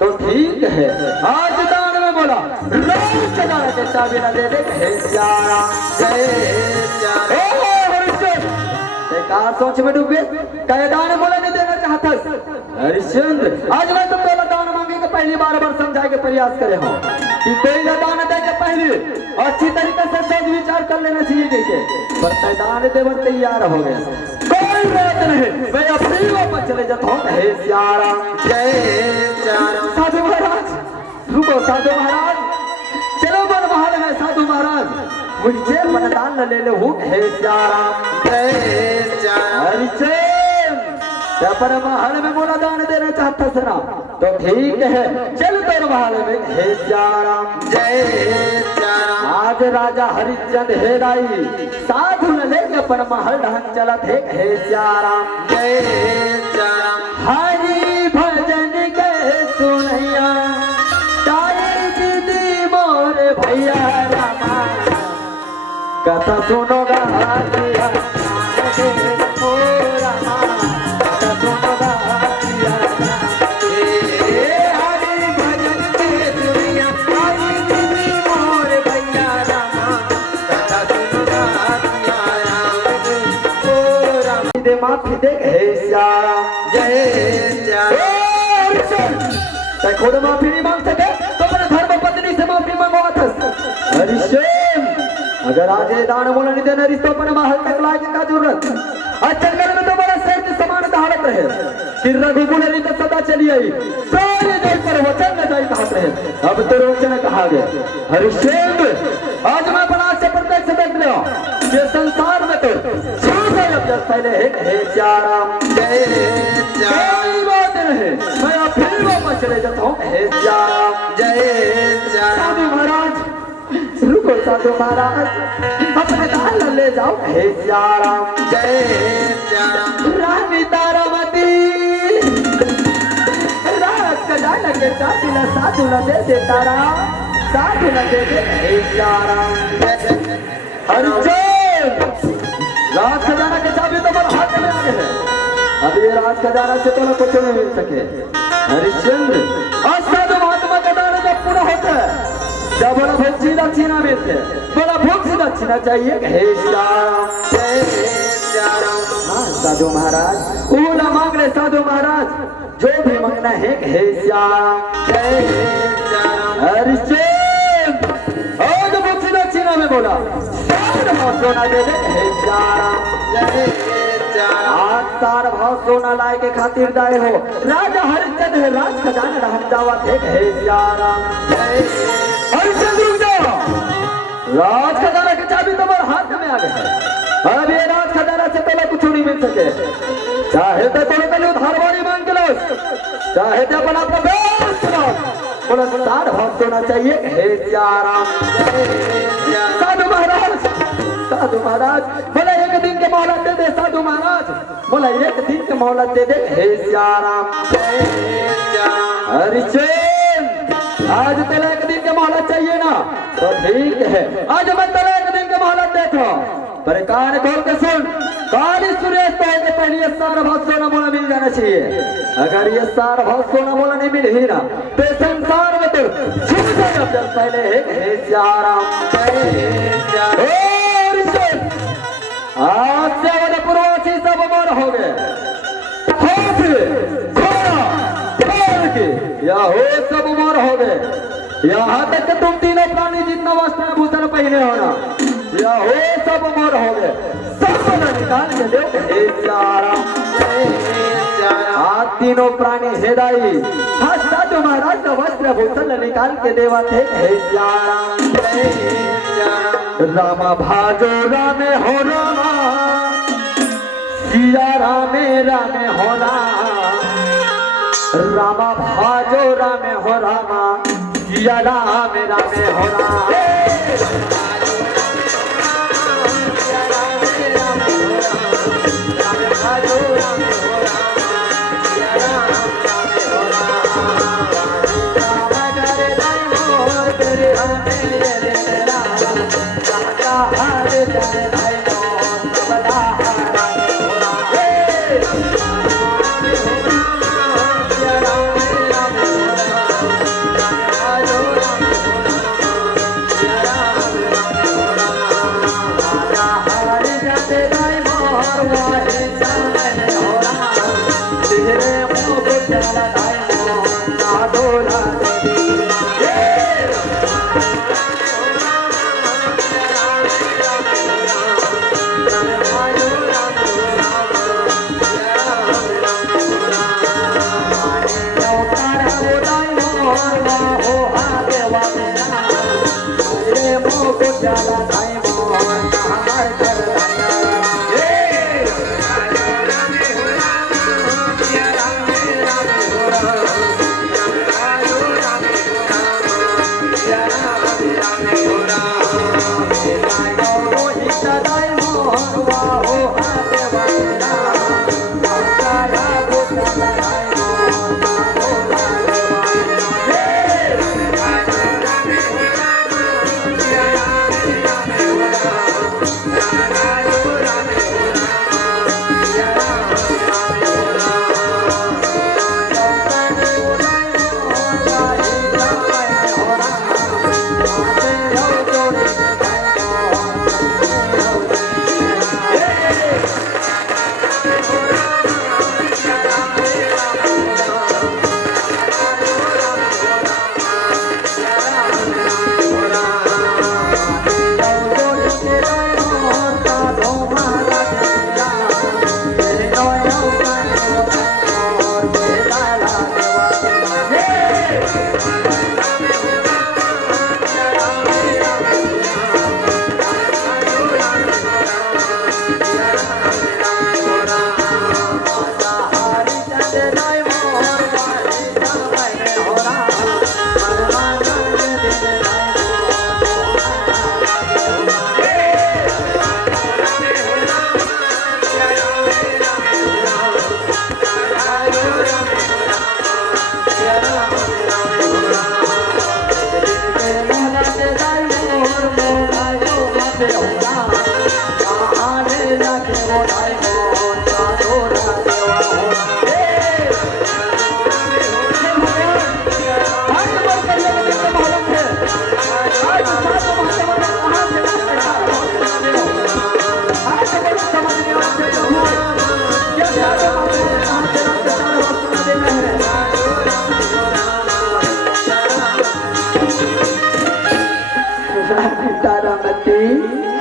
तो ठीक है आज दान में बोला रोज दान के चाबी न दे दे हे सियाराम जय सियाराम हरिश्चंद्र का सोच में डूबे कहे दान बोला नहीं देना चाहता हरिश्चंद्र आज मैं तुम पहला दान मांगे के पहली बार समझाए के प्रयास करे हो कि कोई दान दे के पहले अच्छी तरीके से सोच विचार कर लेना चाहिए के पर दान देवर तैयार हो गए कोई बात नहीं मैं अपनी वापस चले जाता हूँ हे सियाराम जय सियाराम साधु महाराज रुको साधु महाराज चलो वन महल में साधु महाराज मुझे मनदान ले ले हूँ हे सियाराम जय सियाराम हरिश्चंद्र पर महल में मोला दान देना चाहता सना तो ठीक है चल तेरे महल में हे सियाराम जय सियाराम आज राजा हरिश्चंद्र हे राई साधु न लेके अपन महल ढंग चलत हे सियाराम जय सियाराम हरि भजन के सुनैया ताई दीदी कथा सुनो गाजिया ओ रामा कथा सुनो गाजिया हरि भजन के दुनिया आई तुम्ही मोर भैया रामा कथा सुनो गाजिया ओ रामा दे माफी दे हे श्याम जय श्याम ते खुद माफी नहीं मांग सके तो अपने धर्म पत्नी से माफी मांगवा था हरिश्चंद्र अगर आज ये दान बोला नहीं देना रिश्तों पर महल तक लाने का जरूरत आज जंगल में तो बड़ा शेर की समान दहाड़त रहे कि रघुकुल नहीं तो सदा चली आई सारे जल पर वचन न जाई कहा रहे अब तो रोचन कहा गया हरिश्चंद्र आज मैं बना से प्रत्यक्ष देख लिया ये संसार में तो पहले हे श्याम जय श्याम बात है मैं अब फिर वापस चले जाता हूँ हे श्याम जय श्याम साधु महाराज रुको साधु महाराज अपने दाल ले जाओ हे श्याम जय श्याम रानी तारामती रात का जाना के साधु न दे तारा साधु न दे हे श्याम हरिचंद राज खजाना के चाबी तो बड़ा हाथ में आ गए हैं अब ये राज खजाना से तो कुछ नहीं मिल सके हरिश्चंद्र आज साधु महात्मा का दान जब पूरा होता है जब बड़ा भूख सीधा छीना मिलते बड़ा भूख सीधा छीना चाहिए हे श्याम जय श्याम हाँ साधु महाराज पूरा मांग रहे साधु महाराज जो भी मांगना है हे श्याम जय श्याम हरिश्चंद्र और जो भूख सीधा छीना में बोला सोना दे दे हे श्याम जय श्याम आज सार भाव सोना लाए के खातिर दाए हो राजा हरिश्चंद्र है राज खजाना हम जावा थे हे श्याम हरिश्चंद्र रुक जाओ राज खजाना की चाबी तो मेरे हाथ में आ गई है अब ये राज खजाना से पहले कुछ नहीं मिल सके चाहे तो थोड़े पहले उधारवारी मांग के लो चाहे तो अपना अपना बेल सुनाओ बोला सार भाव सोना चाहिए हे श्याम साधु महाराज बोला एक दिन के मोहलत दे दे साधु महाराज बोला एक दिन के मोहलत दे दे हे श्याम हरिश्चंद्र आज तेरा एक दिन के मोहलत चाहिए ना तो ठीक है आज मैं तेरा एक दिन के मोहलत देता हूँ पर कान खोल के सुन काली सुरेश तो है पहले ये सारा भाव सोना मोला मिल जाना चाहिए अगर ये सारा भाव सोना मोला नहीं मिल ही ना तो संसार में तो छूट जाएगा जब पहले हे श्याम आज से वाले पूर्वासी सब अमर हो गए या हो सब उमर हो गए यहाँ तक कि तुम तीनों प्राणी जितना वस्त्र भूषण पहने हो ना या हो सब उमर हो गए सब निकाल के दो हे श्याम तीनों प्राणी हेदाई हाँ साधु महाराज का वस्त्र भूषण निकाल के देवा थे हे श्याम रामा भाजो रामे हो रामा सिया रामे रामे हो रामा भाजो रामे हो रामा सिया रामे रामे हो देवो दाई मोर साधो देवा हो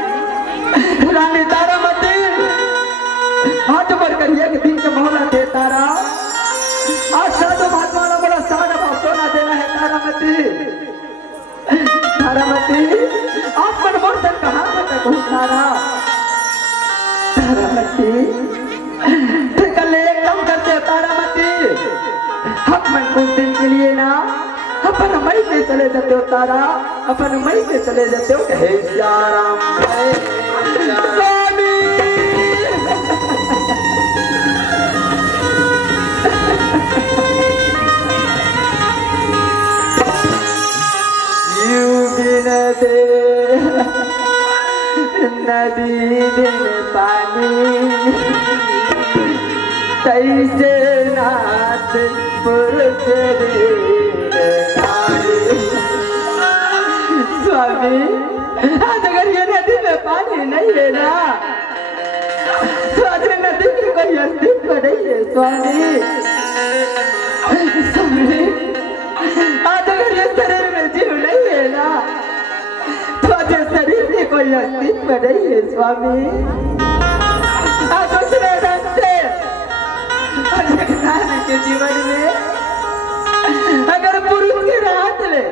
रानी तारामती हाथ बढ़कर एक दिन के मोहलत है तारा आज साधु महात्मा ने बड़ा सारा सोना देना है तारामती तारामती आप मन वर्षन कहाँ तक हूँ तारा तारामती कल एक काम करते हो तारामती हम मन कुछ दिन के लिए ना अपन मई में चले जाते हो तारा अपन मई में चले जाते हो हे सियाराम स्वामी यू बिन दे नदी बिन पानी तैसे नाथ पुरुष स्वामी आज अगर ये नदी में पानी नहीं है ना तो आज नदी में कोई अस्तित्व नहीं है स्वामी स्वामी आज अगर ये शरीर में जीव नहीं है ना तो आज शरीर में कोई अस्तित्व नहीं है स्वामी आज दूसरे ढंग से आज इंसान के जीवन में अगर पुरुष के रात ले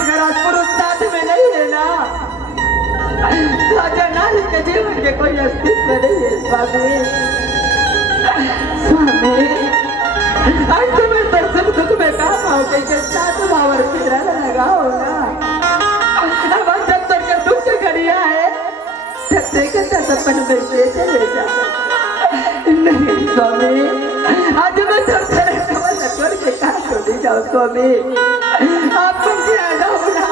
अगर आज पुरुष साथ में नहीं है ना तो आज नारी के जीवन के कोई अस्तित्व नहीं है स्वामी स्वामी आज तुम्हें तो सुख दुख में काम आओ के साथ बावर फिर लगाओ ना अब आज जब तक के दुख की घड़िया है तब तक के सपन में से चले जा नहीं स्वामी आज मैं चलते छोड़ के कहा छोड़ जाओ स्वामी आप मुझे आ जाओ ना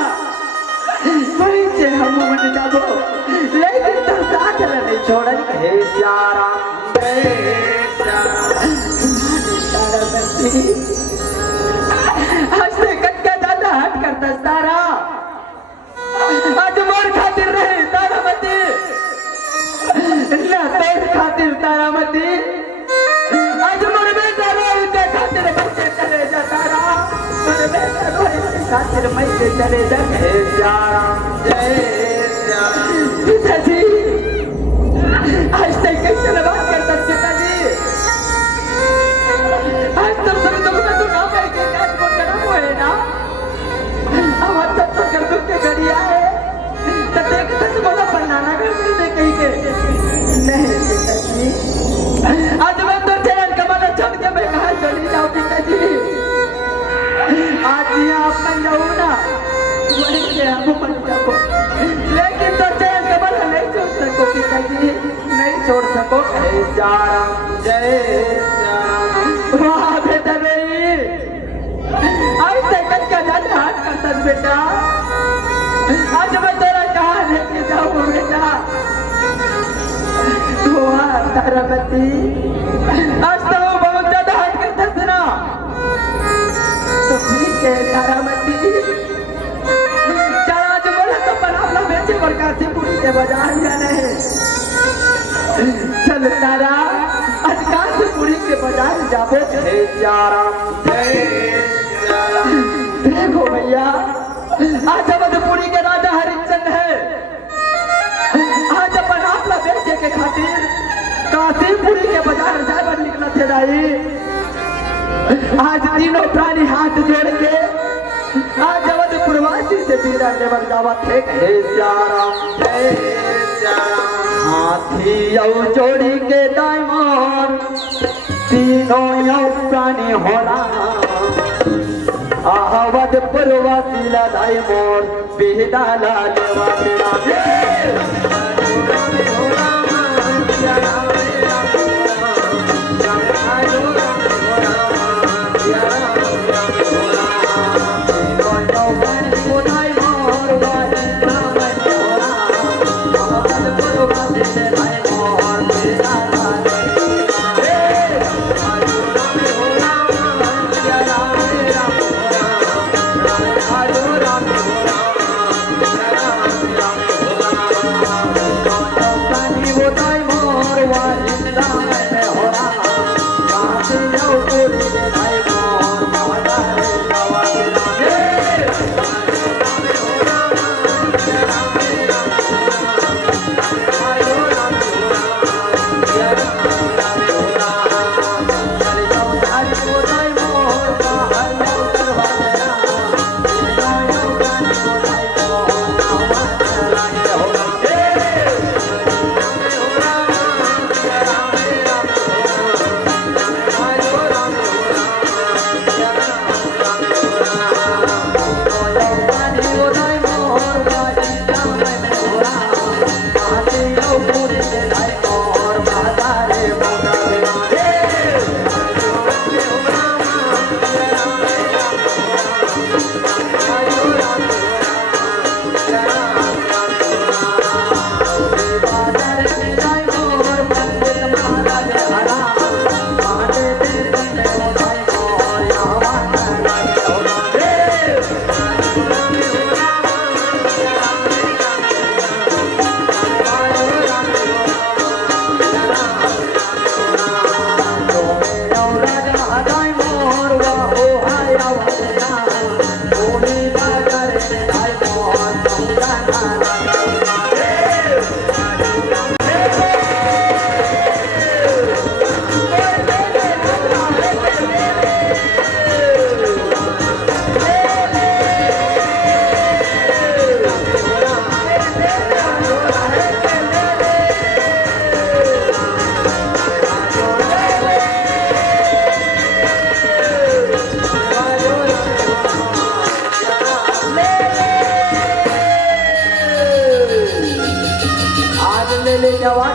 वहीं से हम मन जाओ लेकिन तो साथ में नहीं छोड़ हे सियाराम आज से कट का दादा हट करता तारा आज मोर खातिर रहे तारामती ना तेज खातिर तारामती आज मोर बेटा रोई के खातिर बच्चे चले जा तारा मोर बेटा रोई के खातिर मैं के चले जा हे सियाराम जय सियाराम पिताजी आज तक कैसे बात करता पिताजी आज तक सब तो मैं तो ना मैं के काट को करा हुए ना अब आज तक तो कर दुख के घड़िया है तो देख तो बोला बनाना कर दे कहीं के नहीं पिताजी आज मैं तो चरण कमल छोड़ के मैं कहाँ चली जाऊँ पिताजी आज यहाँ अपन जाऊँ ना वहीं से हम बन जाओ लेकिन तो चरण कमल नहीं छोड़ सको पिताजी नहीं छोड़ सको हे सियाराम जय सियाराम वाह बेटा नहीं आज तक का दादा हाथ करता बेटा आज मैं तेरा कहाँ लेके जाऊँ बेटा तारामती आज तो बहुत ज्यादा हट करता सुना तो ठीक है तारामती चल आज बोला तो बनावला बेचे और काशीपुरी के बाजार जाना है चल तारा आज काशीपुरी के बाजार जाबो हे सियाराम जय सियाराम देखो भैया आज अवधपुरी के राजा हरिश्चंद्र है आज अपन आपला बेचे के खातिर काशीपुरी के बाजार जाकर निकला थे दाई आज तीनों प्राणी हाथ जोड़ के आज अवधपुरवासी से विदा लेवल जावा थे हे सियाराम जय सियाराम हाथी यौ जोड़ी के दाईमान तीनों यौ प्राणी होला अवधपुरवासी ला दाई मोर विदा ला लेवा तेरा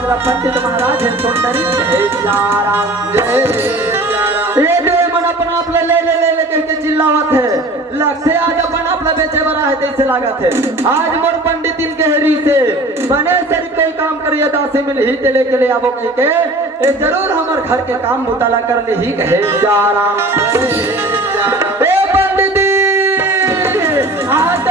मेरा पंडित महाराज है सुंदरी है सियाराम जय सियाराम ये दे मन अपना आप ले ले ले ले ले करके चिल्लावत है लगते आज अपन अपना बेचे बरा है तैसे लागत है आज मोर पंडित इनके हरी से बने सरी कोई काम करिए दासी मिल ही ते लेके ले आवो कह के ये जरूर हमार घर के काम मुताला कर ले ही कहे सियाराम ए पंडित आज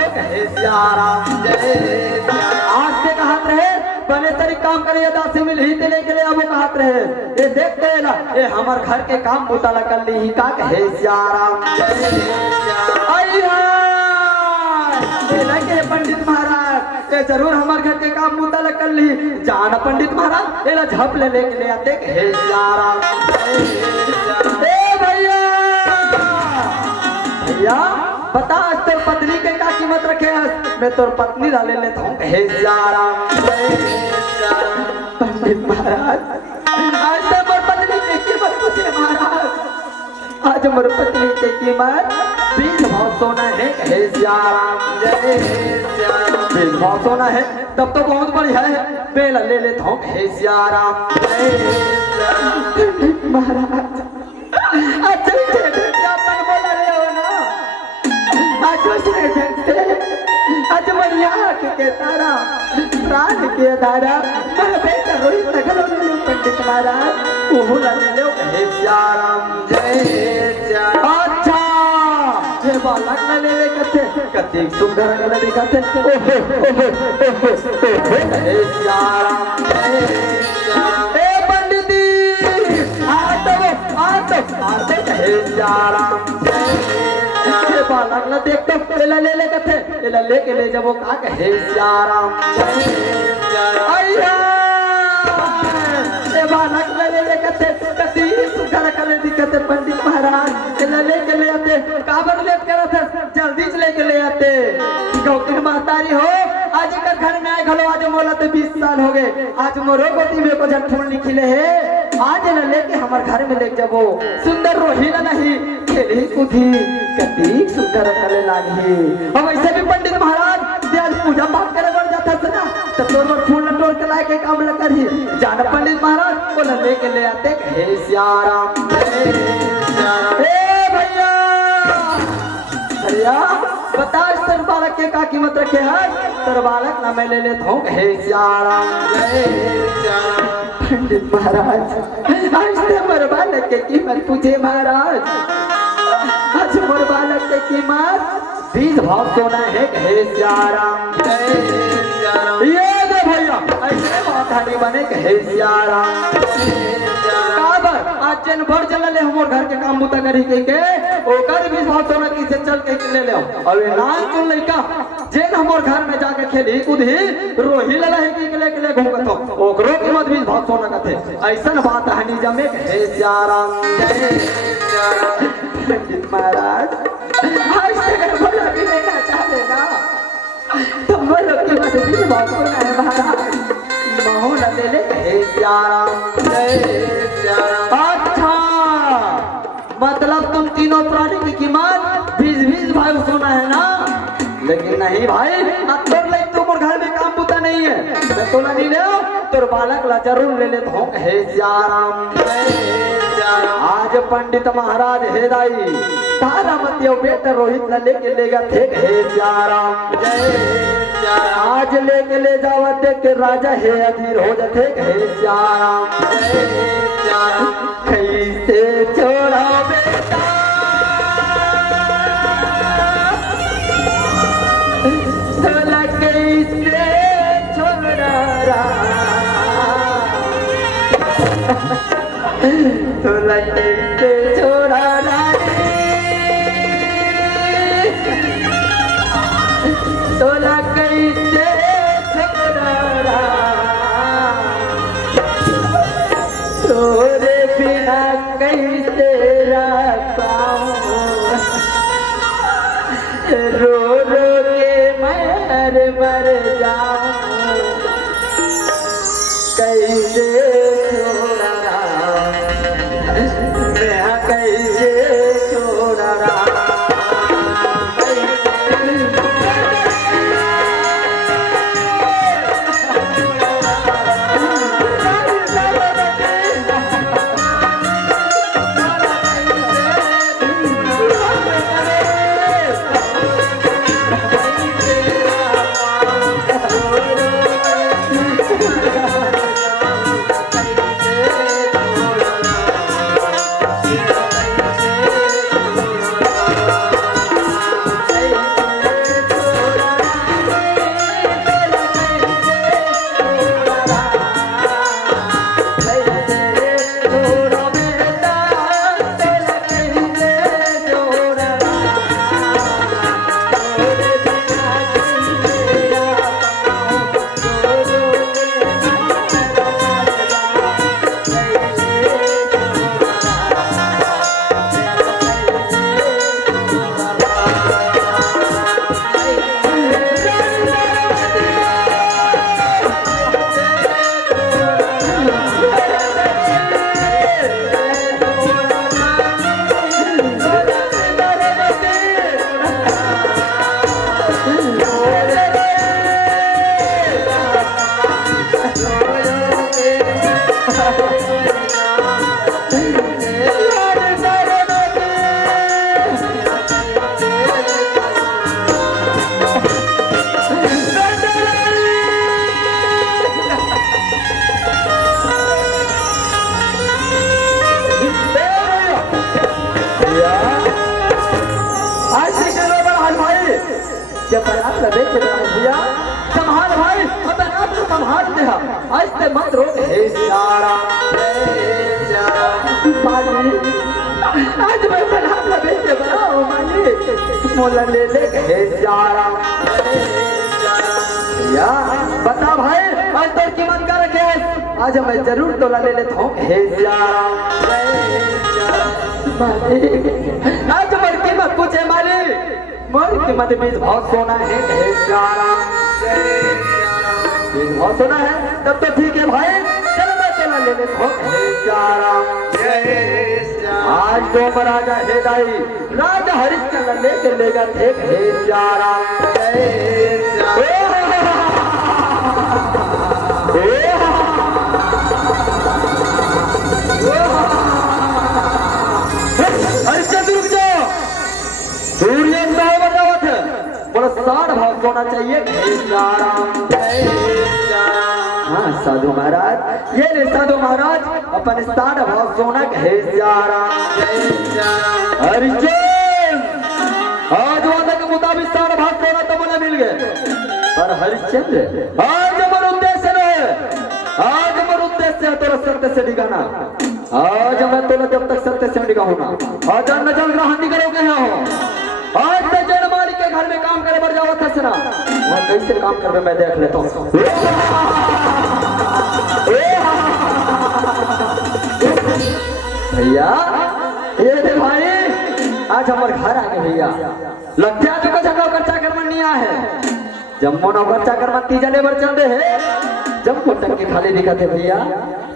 तो कहे सियाराम जय सियाराम आज से कहत रहे बने तरी काम करे दासी मिल ही तेले के लिए अब कहत रहे ये देखते ना ये हमार घर के काम मुताला कर ली ही का कहे सियाराम आई ये लगे पंडित महाराज ये जरूर हमार घर के काम मुताला कर ली जान पंडित महाराज ये ला झप ले लेके ले आते कहे सियाराम ए भैया भैया बता आज तोर पत्नी के का कीमत रखे है मैं तोर पत्नी ला ले लेता हूँ कहे सियाराम पंडित महाराज आज तो मोर पत्नी की कीमत पूछे महाराज आज मोर पत्नी की कीमत 20 भाव सोना है कहे सियाराम जय सियाराम 20 भाव सोना है तब तो बहुत बढ़िया है मैं ला ले लेता हूँ कहे सियाराम पंडित महाराज अच्छा क्या अपन बोला ले हो ना आज उसने देखते आज मैया के तारा प्राण के तारा मेरा बेटा रोहित नगर में पंडित महाराज वो लगे ले कहे सियाराम जय सियाराम अच्छा ये बालक न ले कथे कते सुंदर न ले कथे कहे सियाराम जय सियाराम ए पंडित आते कहे सियाराम ये बालक न देख तो ले कथे ले के ले जब वो का कहे सियाराम ये बालक न ले कथे कति सुकर करे दिखते पंडित महाराज ले के ले आते काबर लेट करते जल्दी से लेके ले आते गौकिन महतारी हो आज का घर में आए घलो आज मोला तो 20 साल हो गए आज मोरो गोदी में को जब फूल निकले है आज न लेके हमार घर में लेके जबो सुंदर रोही न नहीं खेली कूदी कति सुंदर करे लागी अब ऐसे भी पंडित महाराज आज पूजा पाठ करे बढ़ जाता है ना तो तोर फूल न तोड़ के लाए के काम ल करी जान पंडित महाराज को न लेके ले आते हे सियाराम ए भैया भैया बता तेरे बालक के का कीमत रखे है तेरे बालक ना मैं ले लेता हूँ हे सियाराम पंडित महाराज आज ते मोर बालक के कीमत पूछे महाराज आज मोर बालक के कीमत 20 भाव सोना है कहे सियाराम ये दे भैया ऐसे बात हानी बने कहे सियाराम काबर आज जन भर चल ले हमर घर के काम मुता करी के ओकर 20 भाव सोना किसे चल के ले ले और ये नाम सुन लइका जेन हमर घर में जाके खेली कूदी रोही लला है के ले घूमत हो ओकरो कीमत 20 भाव सोना कथे ऐसन बात हानी जमे कहे सियाराम पंडित महाराज आज तक बोला भी नहीं चाहते ना तो बोलो कि बस 20 भाव सोना है महाराज महो न ले ले कहे सियाराम अच्छा मतलब तुम तीनों प्राणी की कीमत 20 भाव सोना है ना लेकिन नहीं भाई अब तोर ले तुम घर में काम बुता नहीं है मैं तो नहीं ले तोर बालक ला जरूर ले लेता हूँ कहे सियाराम आज पंडित महाराज हे दाई तारा मतियो बेटा रोहित न लेके लेगा थे कहे सियाराम आज लेके ले जावा देख के राजा हे अधीर हो जाते कहे सियाराम कैसे छोड़ा बेटा तोला कैसे छोड़ा तोला कैसे छोड़ा तोला कैसे छोड़ा तोरे बिना कैसे रो रो के मर जाऊं कैसे छोड़ा मैं कैसे छोड़ा नाम ले देख भैया संभाल भाई अपने नाम को संभाल दे आज से मत रोक हे सियारा आज मैं अपना नाम ले देख बनाओ माली मोला ले ले हे सियारा या बता भाई आज तो कीमत का रखे आज मैं जरूर तोला ले लेता हूँ हे सियारा आज मेरी कीमत पूछे मालिक मोर कीमत में बहुत सोना है हे सियारा बहुत सोना है तब तो ठीक है भाई चलो मैं तोला ले लेता हूँ हे सियारा आज तो राजा हेदाई राजा हरिश्चंद्र लेकर लेगा थे हे सियारा हरिश्चंद्र रुक जाओ सूर्य बजावत है बोला 60 भाव सोना चाहिए हाँ साधु महाराज ये ले साधु महाराज अपन 60 भाव सोना कहे सियारा हरिश्चंद्र आज वादा के मुताबिक 60 भाव सोना तो मुझे मिल गए पर हरिश्चंद्र आज हमारा उद्देश्य है आज हमारा उद्देश्य है तेरा सत्य से दिखाना आज मैं तोला जब तक सत्य से दिखाऊंगा आज न जल ग्रहण नहीं करोगे हो आज से जन मालिक के घर में काम करे बढ़ जाओ था सुना वहां कैसे काम कर मैं देख लेता हूँ भैया ये दे भाई आज हमारे घर आ गए भैया लगते आज को जगह खर्चा कर नहीं आया है जम्मू ना खर्चा कर तीजा लेबर चल रहे हैं जम्मू टंकी खाली दिखाते भैया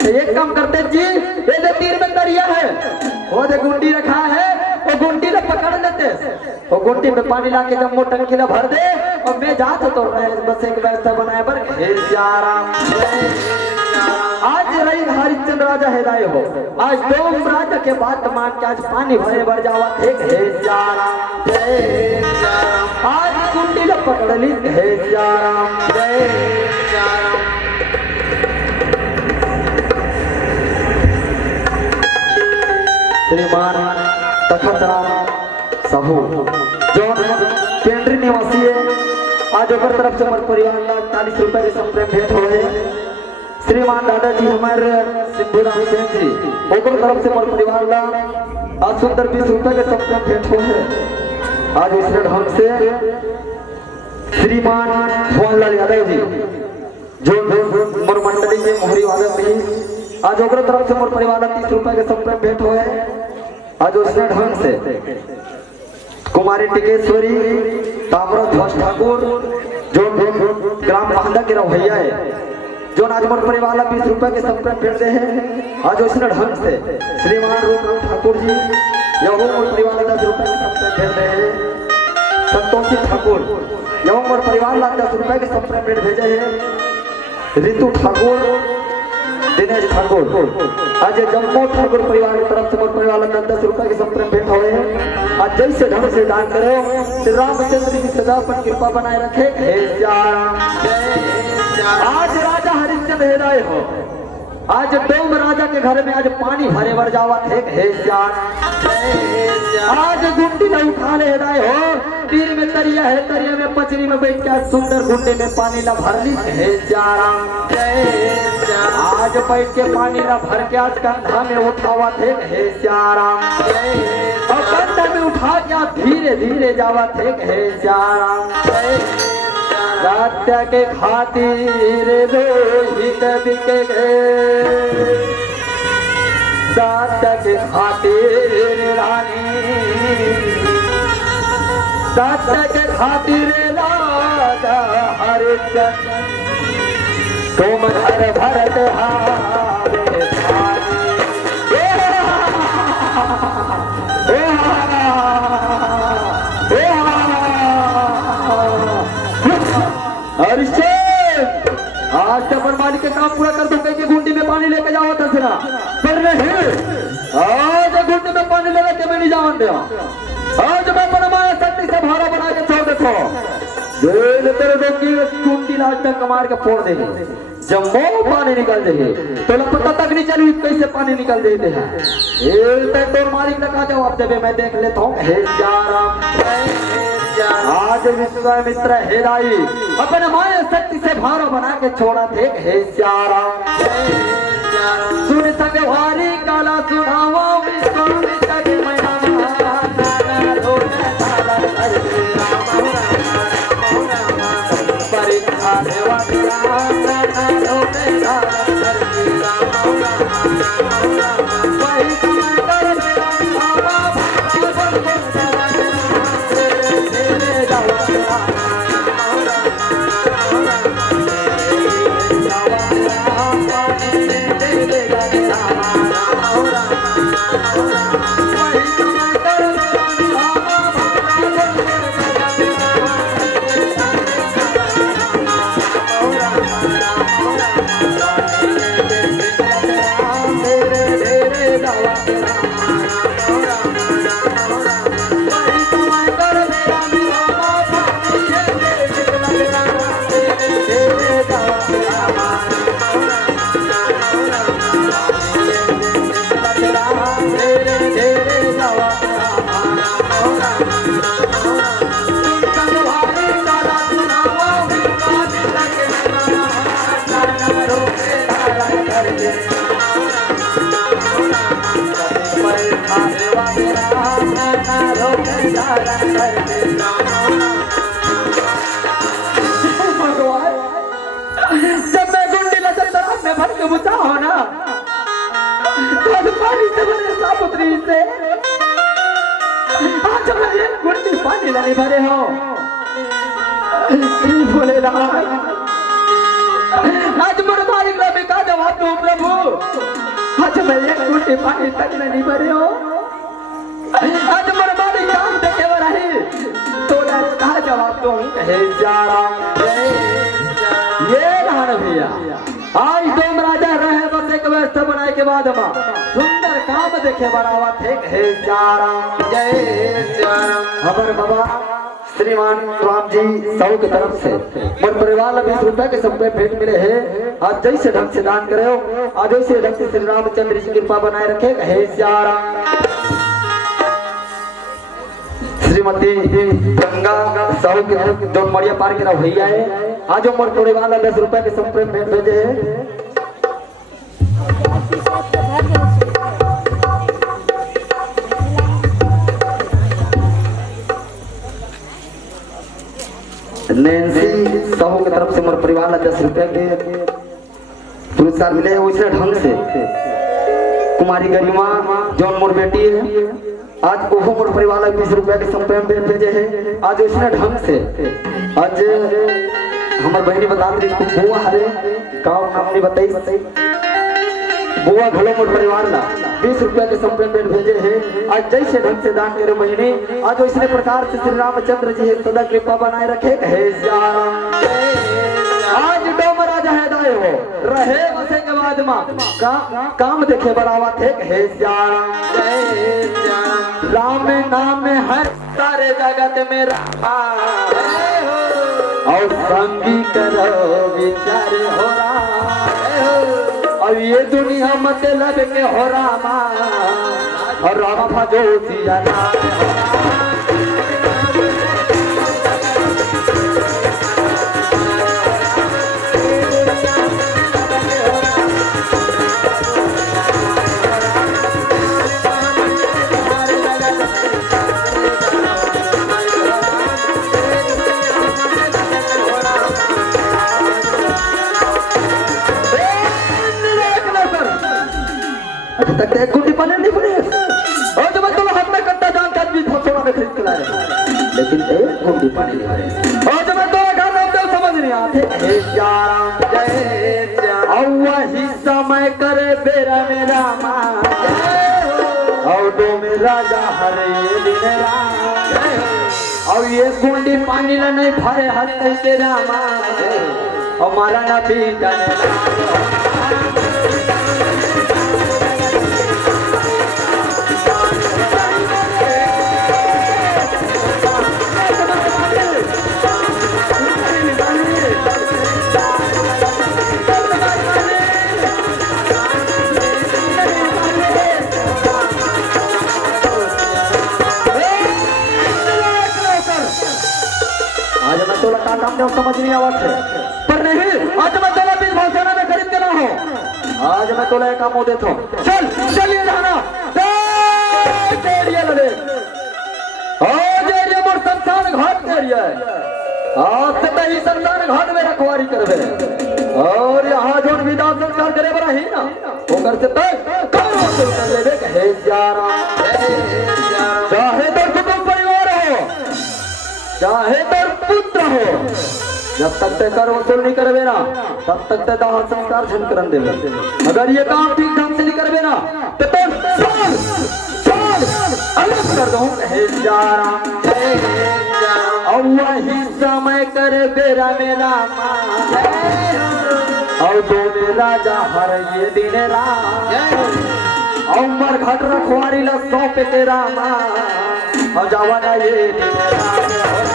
तो एक काम करते जी ये दे तीर में दरिया है वो दे गुंडी रखा है वो गुंडी ले पकड़ लेते वो गुंडी में पानी ला के जम्मू टंकी ला भर दे और मैं जाता तो बस एक व्यवस्था बनाए पर आज रही हरिश्चंद्र राजा हेदाय हो आज दो राजा के बात मान के आज पानी भरे भर जावा एक हे सियारा आज कुंडी ला पकड़ ली हे सियारा श्रीमान तखत राम साहू जो पेंड्री निवासी है आज ओकर तरफ से हमारे परिवार ला 40 रुपए के संप्रेम भेंट हुए श्रीमान दादाजी हमारे सिद्धूराम हुसैन जी ओकर तरफ से हमारे परिवार ला आज सुंदर 20 रुपए के संप्रेम भेंट हुए आज इस ढंग से श्रीमान भुवनलाल यादव जी जो मोर मंडली के मोहरी वाले भी आज ओकर तरफ से मोर परिवार ला 30 रुपए के संप्रेम भेंट हुए आज उसने ढंग से कुमारी टिकेश्वरी ताम्रध्वज ठाकुर जो ग्राम महंदा के रवैया है जो आज मोर परिवार ला 20 रुपए के संप्रेम भेंट दे है आज उसने ढंग से श्रीमान रूप ठाकुर जी यह मोर परिवार ला 10 रुपए के संप्रेम भेंट दे है संतोषी ठाकुर यह मोर परिवार ला 10 रुपए के संप्रेम भेंट भेजे है रितु ठाकुर दिनेश ठाकुर आज जम्मू ठाकुर परिवार की तरफ से मोर परिवार ला 10 रुपए के संप्रेम भेंट हुए हैं आज जैसे ढंग से दान करो श्री रामचंद्र की सदा पर कृपा बनाए रखे हे आज राजा हरिश्चंद्र हेदाय हो आज डोम राजा के घर में आज पानी भरे भर जावा थे हे आज गुंडी न उठा ले हेदाय हो तीर में तरिया है तरिया में पचरी में बैठ के सुंदर गुंडे में पानी ला भर ली हे आज बैठ के पानी ला भर के आज कंधा में उठावा थे हे श्याराम और कंधा में उठा के धीरे धीरे जावा थे हे श्याराम सत्य के खातिर रोहित बिके गए सत्य के खातिर रानी सत्य के खातिर राजा हरिश्चंद्र तुम घर भरत आज तो अपन मालिक के काम पूरा कर दो कहीं गुंडी में पानी लेके जाओ तसरा पर नहीं आज गुंडी में पानी लेके मैं नहीं जावन दे आज मैं अपना माया शक्ति से भारा बना के छोड़ देखो जेल तेरे दो की गुंडी लाज तक मार के फोड़ दे जब वो पानी निकल जाए तो पता तक नहीं चली कैसे पानी निकल देते हैं तो मालिक ने कहा जवाब देवे मैं देख लेता हूँ हे श्याराम आज विश्वामित्र हेराई अपन माया शक्ति से भारो बना के छोड़ा थे हे श्याराम सुन सके भारी काला सुनावा विश्वामित्र के मैना नाना रोने साला परीक्षा देवा नाना रोने साला जब मैं गुंडी लचर तरफ में भर के बुझा हो ना तो पानी से भरे सापुत्री से आज मैं गुंडी पानी लाने भरे हो बोले आज मेरे मालिक ने भी कहा जवाब दो प्रभु आज मैं एक गुंडी पानी तक नहीं भरे हो आज मेरे मालिक काम देखे वो रही तो कहा जवाब दो हे श्याराम ये रहा भैया आज तुम राजा रहे बस एक व्यवस्था बनाए के बाद सुंदर काम देखे बढ़ावा थे हे श्याराम जय श्याराम खबर बाबा श्रीमान राम जी साहू की तरफ से मन परिवार 20 रुपए के सब पे भेंट मिले हैं आज जैसे ढंग से दान करे हो आज वैसे ढंग से श्री रामचंद्र जी की कृपा बनाए रखे हे श्याराम श्रीमती गंगा साहू के जो मड़िया पार के भैया है आज उम्र थोड़े वाला 10 रुपए के संप्रेम भेंट भेजे हैं नैन्सी साहू की तरफ से मोर परिवार ला 10 रुपए के पुरस्कार मिले उसी ढंग से कुमारी गरिमा जौन मोर बेटी है आज वो मोर परिवार ला 20 रुपए के संप्रेम भेजे है आज उसने ढंग से आज हमार बहनी बता दी बुआ हरे गाँव नाम नहीं बताई बुआ भले मोर परिवार ला 20 रुपया के संप्रेम भेजे हैं आज जैसे ढंग से दान करे महीने आज इसी प्रकार से श्री रामचंद्र जी सदा कृपा बनाए रखे हे आज डोम राजा है दाए हो रहे बसे के बाद काम देखे बढ़ावा थे हे राम नाम है सारे जगत में रामा और संगी करो विचार हो रहा और ये दुनिया मतलब के हो रामा और रामा भजो सिया तक एक गुंडी पाने नहीं पड़े और जब तुम हाथ में कट्टा जान का भी थोड़ा में खरीद के लाए लेकिन एक गुंडी पाने नहीं पड़े और जब तुम गाना तो समझ नहीं आते हे श्याराम जय श्याम और वही समय करे बेरा मेरा मां और दो में राजा हरे दिन राम और ये गुंडी पानी ला नहीं भरे हाथ के रामा और मारा ना पीटने मान दो समझ नहीं आवत है पर नहीं आज मैं तोला बीज भौसेना में खरीद के ना हो आज मैं तोला एक काम देता हूँ चल चलिए जाना तेरिया लड़े आज ये मोर संतान घाट तेरिया आज से तही संतान घाट में रखवारी करवे और यहाँ जो विदा संस्कार करे बड़ा ही ना होकर से तय करो तो कर लेवे कहे जारा चाहे तो कुटुंब परिवार हो चाहे तो पुत्र हो जब तक ते कर वसूल नहीं करवे ना तब तक ते दाह संस्कार झन करन देवे अगर ये काम ठीक ढंग से नहीं करवे ना तो अलग कर दो कहे जारा और वही समय कर बेरा मेरा और दो मेरा जा हर ये दिन और मर घट रखवारी ला सौंप तेरा और जावाना ये दिन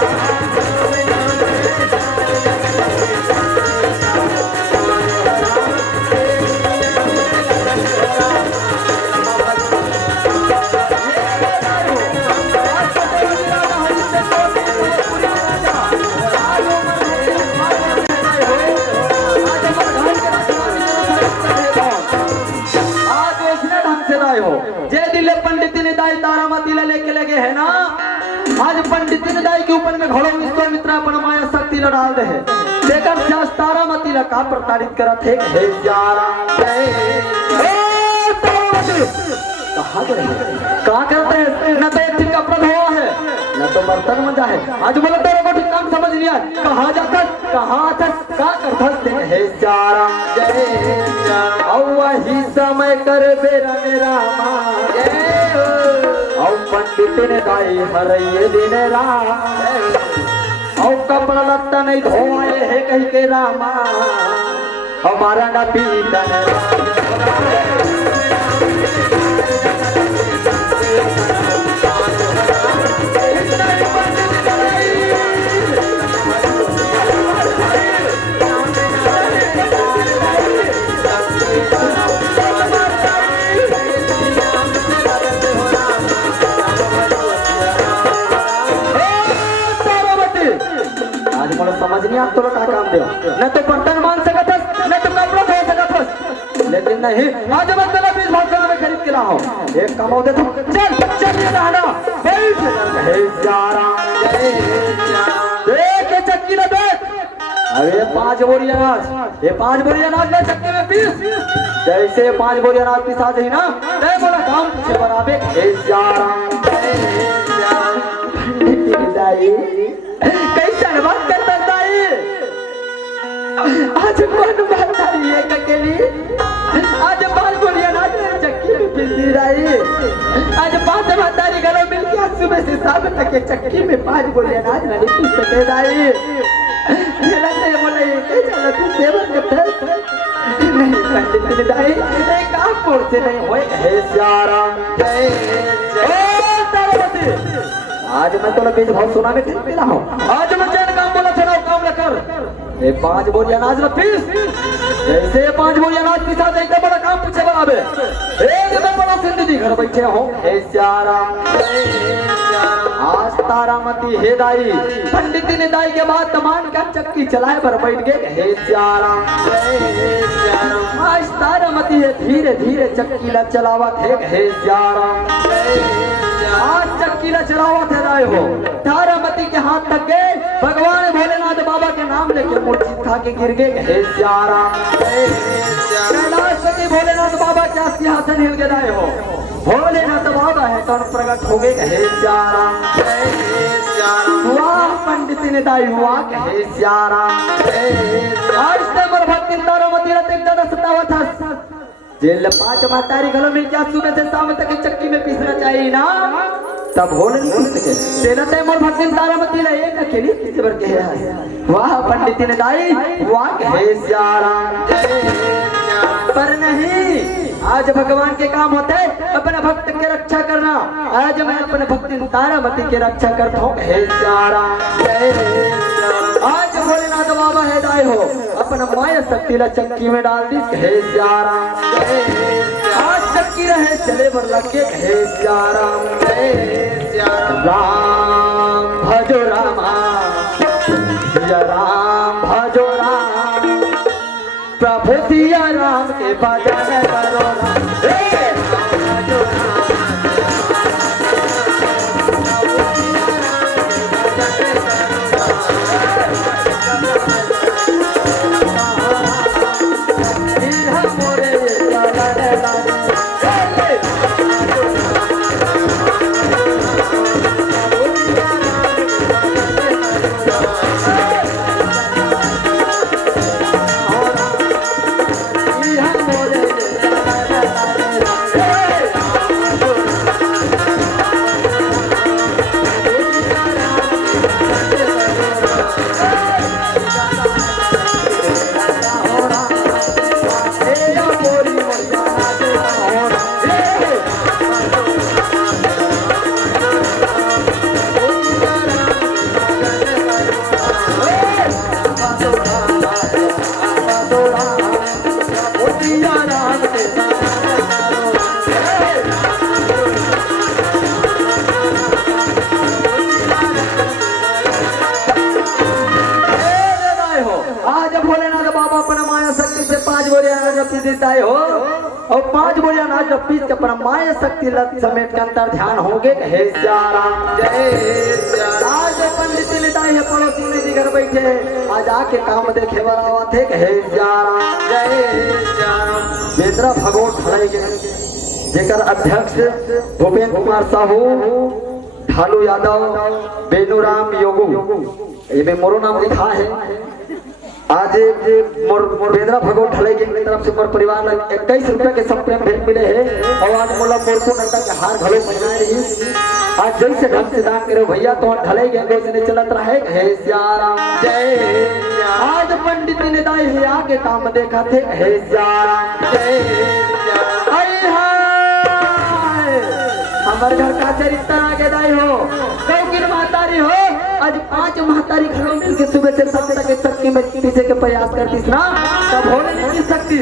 लेके लगे है ना आज पंडित ने दाई के ऊपर में घोड़ों विश्वामित्र अपन माया शक्ति ल डाल दे है देखकर शास तारामती ला का प्रताड़ित करत है हे जारा कहां गए कहां करते हैं न तो एक दिन का अपराध हुआ है न तो बर्तन मजा है आज बोला तेरे को ठीक काम समझ लिया कहां जाता कहां आता का करता है जारा और वही समय कर बेरा मेरा और पंडित ने दाई हर ये दिन और कपड़ा लत्ता नहीं धोए है कहीं के रामा हमारा न पीतन समझ नहीं आप तो लोग का काम दे न तो बर्तन मान सकत न तो कपड़ा धो सकत लेकिन नहीं आज मैं तेरा बीज भौसेना में खरीद के लाओ एक कमाओ दे चल चल ये रहना बैठ हे जारा देख ये चक्की ना देख अरे 5 बोरी अनाज ये 5 बोरी अनाज ले चक्की में पीस जैसे 5 बोरी अनाज पिसा जाए ना ते बोला काम पीछे बराबर हे जारा कैसा बात करता आज कौन बात रही है अकेली आज 5 बोरी अनाज चक्की में पीस रही आज 5 भतारी गलों मिल के सुबह से शाम तक के चक्की में 5 बोरी अनाज नहीं पीस सके रही लगते बोले ये चलो तू सेवन करता नहीं पंडित ने दाई एक काम कोर से नहीं होए हे सारा आज मैं तो बीज बहुत सोना में खरीद मिला हूँ आज मैं जैन काम बोला चला काम न कर ये 5 बोरी अनाज न पीस जैसे 5 बोरी अनाज पिसा जाए बड़ा काम पीछे बढ़ावे एक तो बड़ा जिंदगी घर बैठे हो हे सारा आज तारामती हे दाई पंडित ने दाई के बाद तमान का चक्की चलाए पर बैठ गए हे सारा आज तारामती है धीरे धीरे चक्की ला चलावा थे हे सारा आज चक्की ला चलावा थे दाई हो तारामती के हाथ तक गए भगवान भोलेनाथ बाबा के नाम लेके मूर्ति खा के गिर गए हे सारा कैलाशपति भोलेनाथ बाबा क्या सिंहासन हिल गए हो भोलेनाथ बाबा है कौन प्रकट हो गए हे सारा वाह पंडित ने दाई हुआ हे सारा आज तक मोर भक्ति तारामती रत एक दादा सतावा था जेल 5 मातारी गलों मिल क्या सुबह से शाम तक चक्की में पीसना चाहिए ना तब हो नहीं पीस सके तेरा ते मोर भक्ति तारामती ला एक अकेली किसी पर कहे है वाह पंडित ने दाई वाह हे सारा पर नहीं आज भगवान के काम होते अपने भक्त के रक्षा करना आज मैं अपने भक्ति तारामती के रक्षा करता हूँ हे सारा आज भोलेनाथ बाबा है दाई हो अपना माया शक्ति ला चक्की में डाल दी हे सारा आज चक्की रहे चले बर लगे हे सारा राम भजो रामा सिया राम भजो राम, प्रभु सिया राम के भजन करो राम। भजो राम, देताए हो और 5 बोलिया अनाज पीस के अपना माया शक्ति लत समेट के अंतर ध्यान होगे हे सिया राम जय सिया राम। आज पंडित लेताए है पड़ोसी ने जी घर बैठे आज आके काम देखे वाला थे हे सिया राम जय सिया राम। बेदरा भगोट ढाई गए जेकर अध्यक्ष भूपेंद्र कुमार साहू, ढालू यादव, बेनूराम योगू, ये मोरो नाम लिखा है। आज मोर बेदरा भगोट ढले की तरफ से मोर परिवार में 21 रुपए के सब प्रेम भेंट मिले हैं और आज मोला मोरको नंदा के हार घलो पहनाए रही। आज जैसे ढंग से दान करे भैया तो ढले गए से चलत रहे हे सिया राम जय सिया। आज पंडित ने दाई है आगे काम देखा थे हे सिया राम जय सिया। हमारे घर का चरित्र आगे दाई हो कौकिन महतारी हो आज 5 महतारी घरों मिलके सुबह से सब तक शक्ति में पीछे के प्रयास करतीस ना तब होने नहीं सकती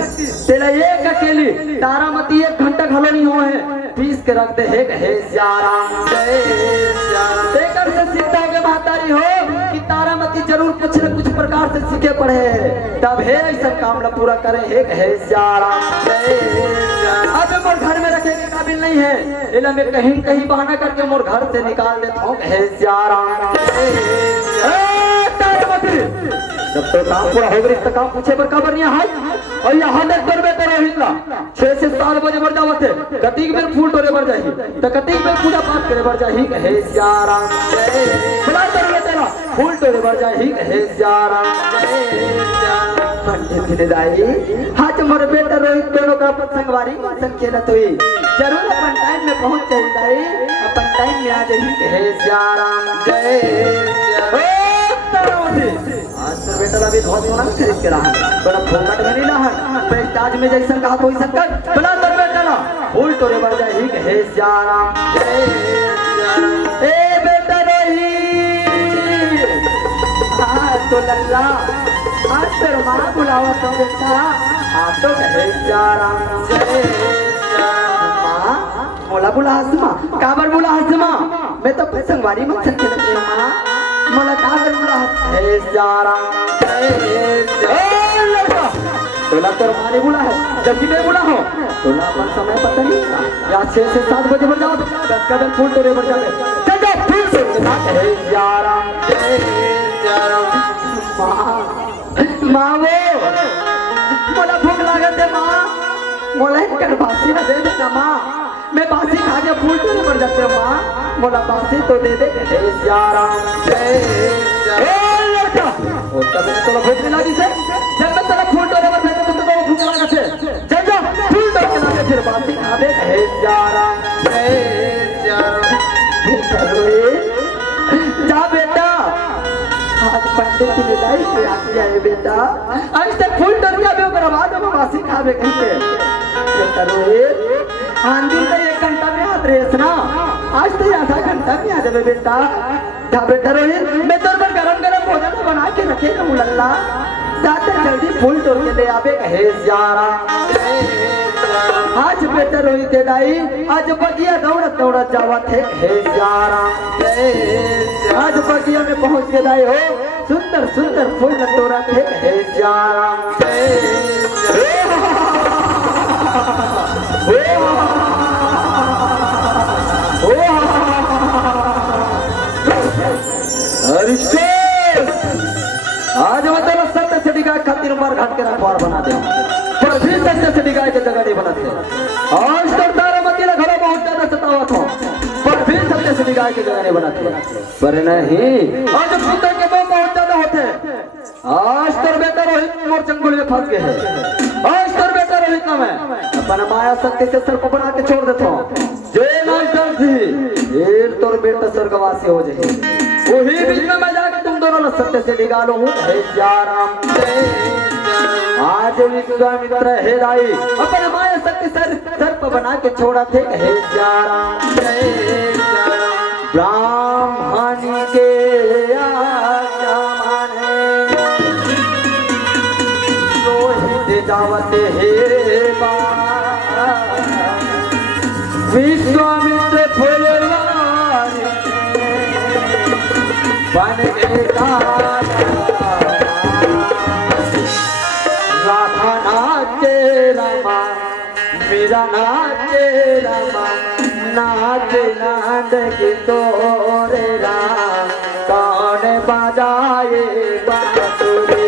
तेरा एक अकेली तारामती 1 घंटा घलो नहीं हो है पीस के रख दे हे सिया राम जय सिया। देकर से सीता के महतारी हो कि तारामती जरूर कुछ न कुछ प्रकार से सीखे पढ़े तब हे ऐसा काम न पूरा करे हे सिया राम जय सिया। अब मोर घर में रखे के काबिल नहीं है इला मैं कहीं कहीं बहाना करके मोर घर से निकाल देता हूँ हे सिया राम जय सिया। जब तो काम पूरा हो गई तो काम पूछे पर खबर नहीं है और यहाँ देख कर बेटर हिला 6 से 7 बजे बढ़ जावत है कतीक में फूल तोड़े बढ़ जाही तो कतीक में पूजा पाठ करे बढ़ जाही हे सिया राम जय बुला कर ले तेरा फूल तोड़े बढ़ जाही हे सिया राम जय सिया। पंडित ने दाई आज मोर बेटा रोहित दोनों का संगवारी संकेत हुई जरूर अपन टाइम में पहुंच जाई दाई अपन टाइम में आ जाही हे सिया राम जय सिया। आज तो बेटा अभी बहुत सोना खरीद के रहा है बड़ा फोकट में नहीं रहा ताज में जैसा कहा तो वैसा कर बना तर बेटा ना फूल तोड़े बढ़ जाए ही हे सिया राम जय सिया राम। ए बेटा रही आज तो लल्ला आज तेरे माँ बुलावा तो बेटा आज तो हे सिया राम जय सिया। माँ मोला बुला हसमा काबर बुला हसमा मैं तो संगवारी मत संके लगे माँ मोला काबर बुला हे सिया राम जय सिया। लड़का तोला तोर माने बुला है जब भी मैं बुला हो तोला अपन समय पता नहीं था या 6 से 7 बजे बढ़ जाओ 10 कदम फूल तोड़े बढ़ जावे चल जा फूल तोड़ के साथ हे सिया राम जय सिया राम। माँ वो मोला भूख लागत है माँ मोला कर बासी ना दे दे माँ मैं बासी खा के फूल तोड़े बढ़ जाते हैं माँ मोला बासी तो दे दे हे सिया राम जय सिया। लड़का और तब मैं तोला भूख नहीं लगी से जब मैं तोला फूल तोड़े बढ़ जाते तो भूख लागत है चल जा फूल तोड़ के लाके फिर बासी खा दे हे सिया राम जय सिया राम। जा बेटा आज पंडित ने लाई से आके आए बेटा आज तक फूल तोड़ के अबे बर्बाद हो बासी खावे कहीं बेटा रोहित आंधी तो 1 घंटा में हाथ रेस ना आज तो आधा घंटा में आ जावे बेटा जा बेटा रोहित मैं तोर पर गरम गरम भोजन बना के रखे ना लल्ला जाते जल्दी फूल तोड़ के ले आवे हे सिया राम जय सिया। आज बेटा रोहित दाई आज बगिया दौड़त दौड़त जावत है हे सिया राम जय सिया। आज बगिया में पहुंच के दाई हो सुंदर सुंदर फूल तोरा थे हे श्याम आज मतलब सत्य से डिगाए खातिर मार घाट के रखवार बना दे पर फिर सत्य से डिगाए के जगह नहीं बनाते आज तक तारा मतीला घरों बहुत ज्यादा सतावा था पर फिर सत्य से डिगाए के जगह नहीं बनाते पर नहीं आज पुत्र के बहुत ज्यादा होते आज तर बेटा रोहित मोर चंगुल में फंस गए हैं आज तर बेटा रोहित ना मैं अपन माया शक्ति से सर को बना के छोड़ देता हूँ जे नाम थी ये तोर बेटा स्वर्गवासी हो जाए वही बीच में मैं जाके तुम दोनों सत्य से निकालो हूँ हे श्याम आज विश्वामित्र हे राई अपने माया शक्ति सर पर बना के छोड़ा थे हे श्याम ब्राह्मणी के आज्ञा माने रोहित दावत हे विश्वामित्र फुलवारी बन राधा नाचे रमा मेरा नाचे रमा नाच नाद की तोरे राम कौन बजाए बांसुरी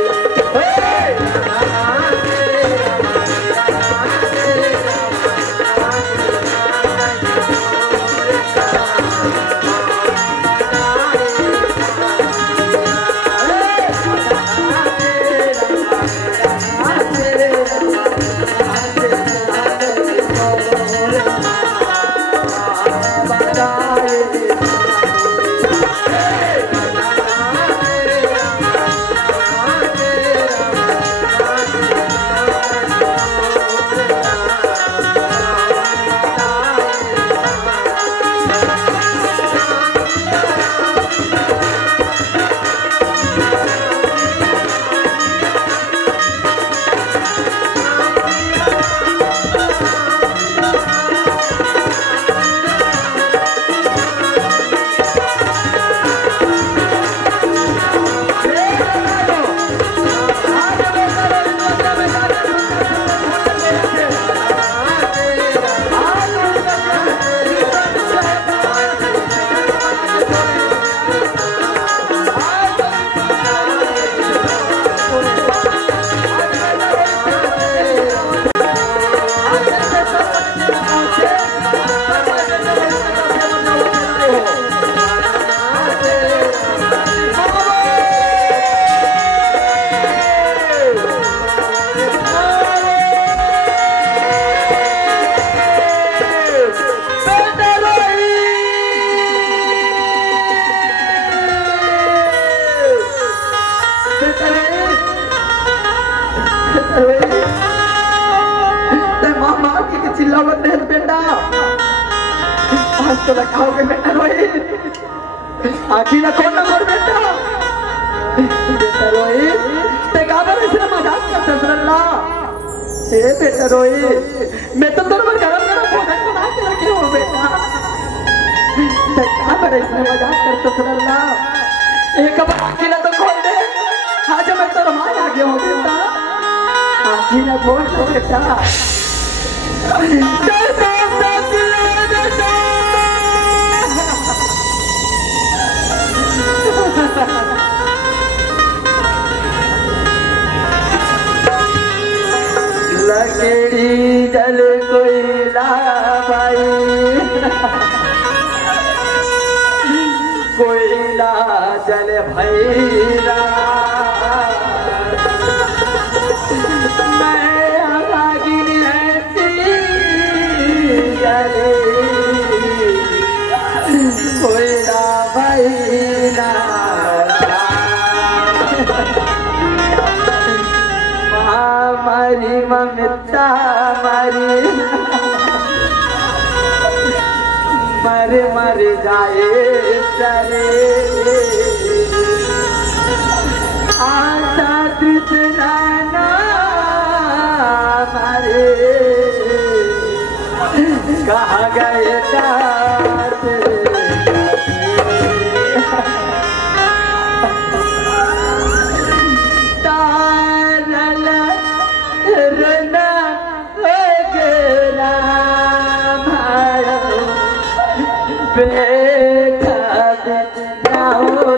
चिल्लावत नहीं बेटा आज तो लगाओगे बेटा रोहित आखिर ना कौन ना मोर बेटा बेटा रोहित ते काबर इसने मजाक करते सरला ए बेटा रोहित मैं तो तेरे पर गरम गरम भोजन बना के रखे हूँ बेटा ते काबर इसने मजाक करते सरला एक बार आखिर ना तो खोल दे आज मैं तो मार आ गया हूँ बेटा आखिर ना खोल दो बेटा लकड़ी जल कोयला भाई कोयला जल भैरा कोयला भैरा मरी ममता मरी मर मर जाए सरे आशा तृष्णा मरे कहा गए बेटा बिनाओ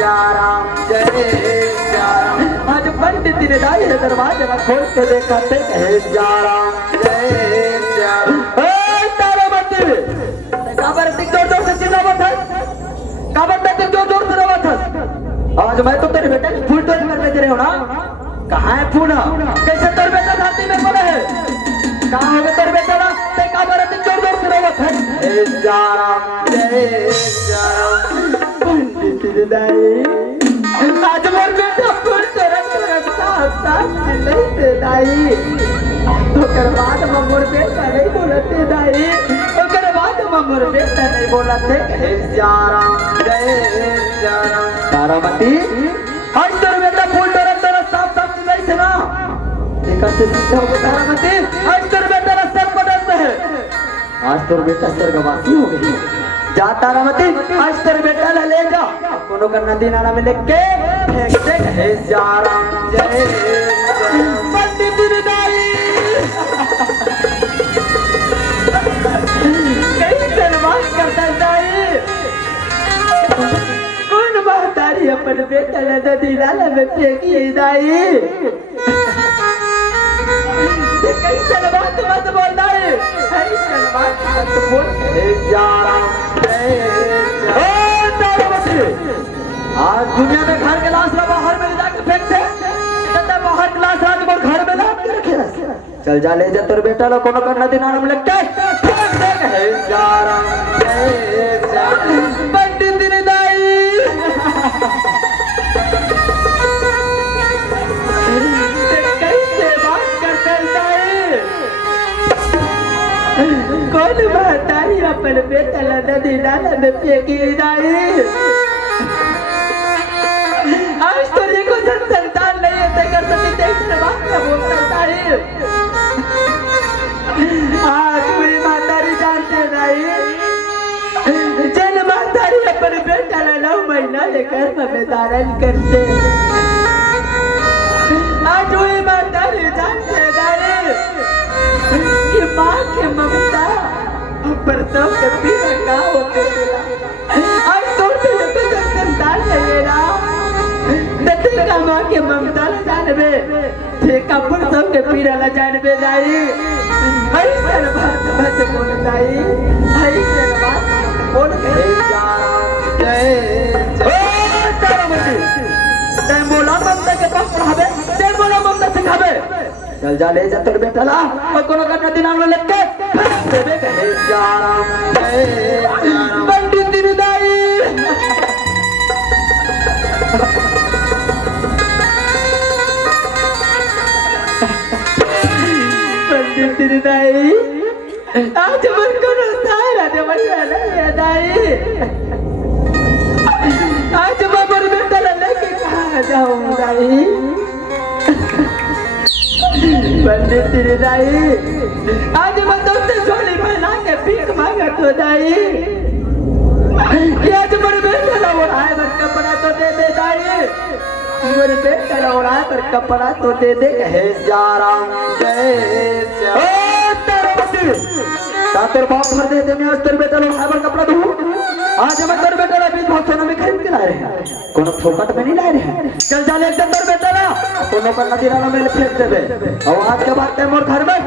तारा आज पंडित ने दाई है दरवाजा खोल के देखा थे जा राम जय तारामती काबर टिक जोर जोर से चिल्लावत है काबर टिक जोर जोर से रोवत है आज मैं तो तेरे बेटे की फूल तोड़ करने दे रहे हो ना कहाँ है फूल कैसे तेरे बेटा धरती में पड़े है कहाँ है तेरे बेटा ना ते काबर टिक जोर जोर से रोवत है जा राम जय पंडित ने दाई आज मोर बेटा फूल तोड़ रखता नहीं दे दाई तो कर बाद में मोर बेटा नहीं बोलते दाई तो कर बाद में मोर बेटा नहीं बोलते हे जारा जय जारा तारामती आज तोर बेटा फूल तोड़ तेरा साफ साफ नहीं से ना देखा से सीधा हो तारामती आज तोर बेटा का सर पटक है आज तोर बेटा स्वर्गवासी हो गई जा तारामती आज तेरे बेटा ले जा कोनो का नदी नाला में लेके फेंक दे हे जा राम जय पंडित ने दाई कैसे नमाज करता दाई कौन महतारी अपन बेटा ले नदी नाला में फेंकी दाई कैसे नमाज मत बोल दाई कैसे नमाज मत बोल हे जा राम आज दुनिया में घर के लाश बाहर में ले जाके फेंकते बाहर क्लास आज घर में चल जा ले जा तोर बेटा लो कोनो करना दिन नाम लगता है हे सियाराम जय सियाराम पंडित दिन दाई कैसे बात करते दाई कौन महतारी अपन बेटा ला नदी नाला में फेंकी दाई आज तुझे को संतान नहीं है तेकर सभी देखकर बात क्या बोलता है आज पूरी मातारी जानते नहीं जन मातारी अपन बेटा ला 9 महीना लेकर हमें धारण करते आज पूरी मातारी जानते नहीं कि माँ की ममता प्रसव के बिना का होते आज तो तुझे को संतान नहीं ना नदी का माँ के ममता ला जानबे ठेका प्रसव के पीड़ा ला जानबे दाई हई सर बात बोलताई हई सर बात बोल के जय तारामती तै बोला ममता के पास पढ़ाबे तै बोला ममता सिखाबे चल जा ले जा तोर बेटा ला और कोनो करना दिन नाम लग के देबे कहे सियाराम जय सियाराम पंडित दिन दाई पंडित दिन दाई आज मन को सारा दे बचाना है दाई आज बाबर बेटा लेके कहाँ जाऊँ दाई पंडित दिन दाई आज मैं तुमसे झोली बना के भीख मांगा तो दाई आज मेरे बेटा ला उड़ाए पर कपड़ा तो दे दे दाई मेरे बेटा ला उड़ाए पर कपड़ा तो दे दे कहे सियाराम जय सियाराम तेरे बाप भर दे दे मैं आज तेरे बेटा लो हाइबर कपड़ा दूं आज मैं तेरे बेटा ला बीच बहुत सोना में खरीद के लाए रहे कोनो फोकट में नहीं लाए रहे चल जा ले तेरे बेटा ला कोनो पर नदी नाला में फेंक देबे और आज के बाद ते मोर घर में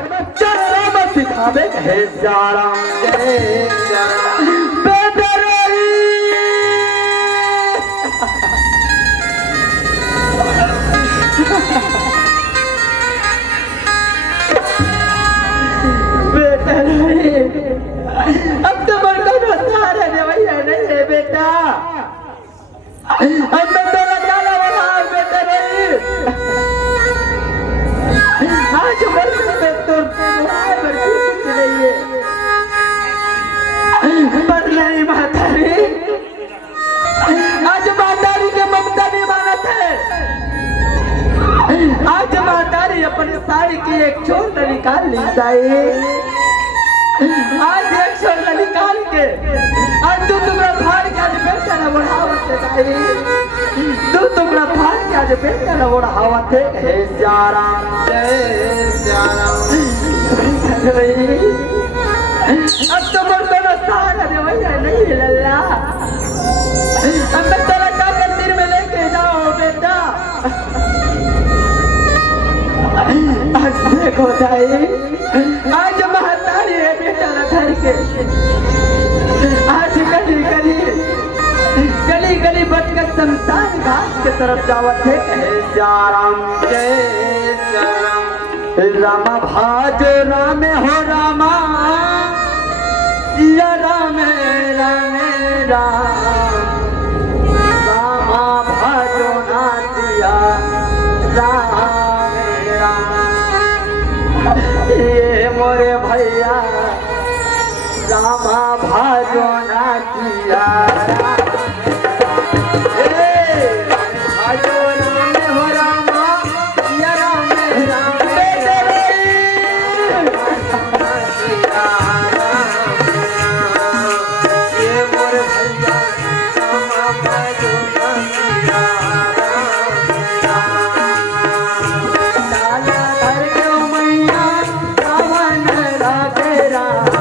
चल राम सिखाबे हे सियाराम जय सियाराम बेटा रे बेटा रे अब तो मर को सहारा दे भैया नहीं है बेटा अब मैं तो लगा ला वाला बेटा रे आज मर को तो पर कुछ नहीं है पर नहीं मातारी आज मातारी के ममता नहीं मानत है आज मातारी अपनी साड़ी की एक छोटा निकाल ली दाई आज एक छोटा निकाल के आज 2 टुकड़ा फाड़ के आज बेटा ना बढ़ावत है दाई 2 टुकड़ा फाड़ के आज बेटा ना बढ़ावत है हे सियाराम जय सियाराम अब तो मोर को सहारा दे भैया नहीं लल्ला अब मैं तेरा का मंदिर में लेके जाओ बेटा आज देखो दाई आज महतारी है बेटा ना घर के आज गली गली बटकर शमशान घाट के तरफ जावत है कहे सियाराम जय सियाराम रामा भाज राम हो रामा सिया राम राम रामा भाजो ना सिया राम ये मोरे भैया रामा भाजो ना सिया भाजो राम हो रामा सिया राम राम सिया राम ये मोर भैया रामा भाजो राम सिया लाला घर के मैया रावण राधे राम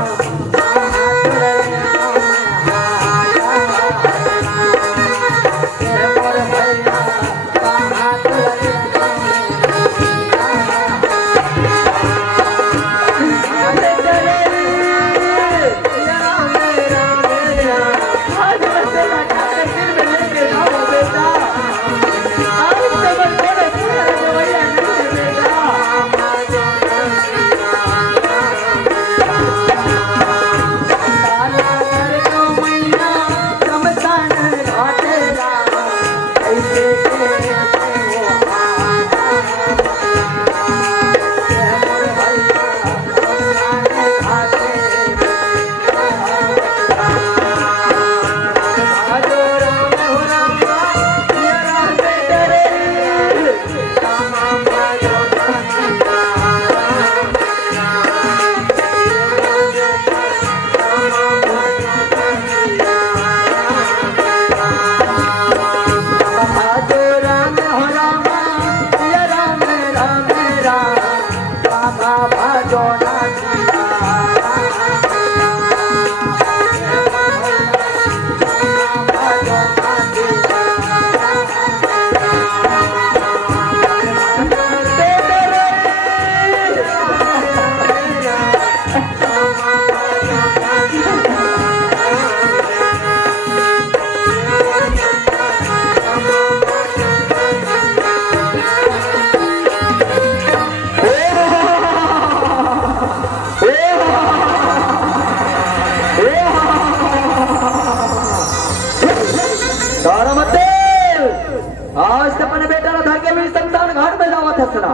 बेटा था के भी शमशान घाट में जावा था सना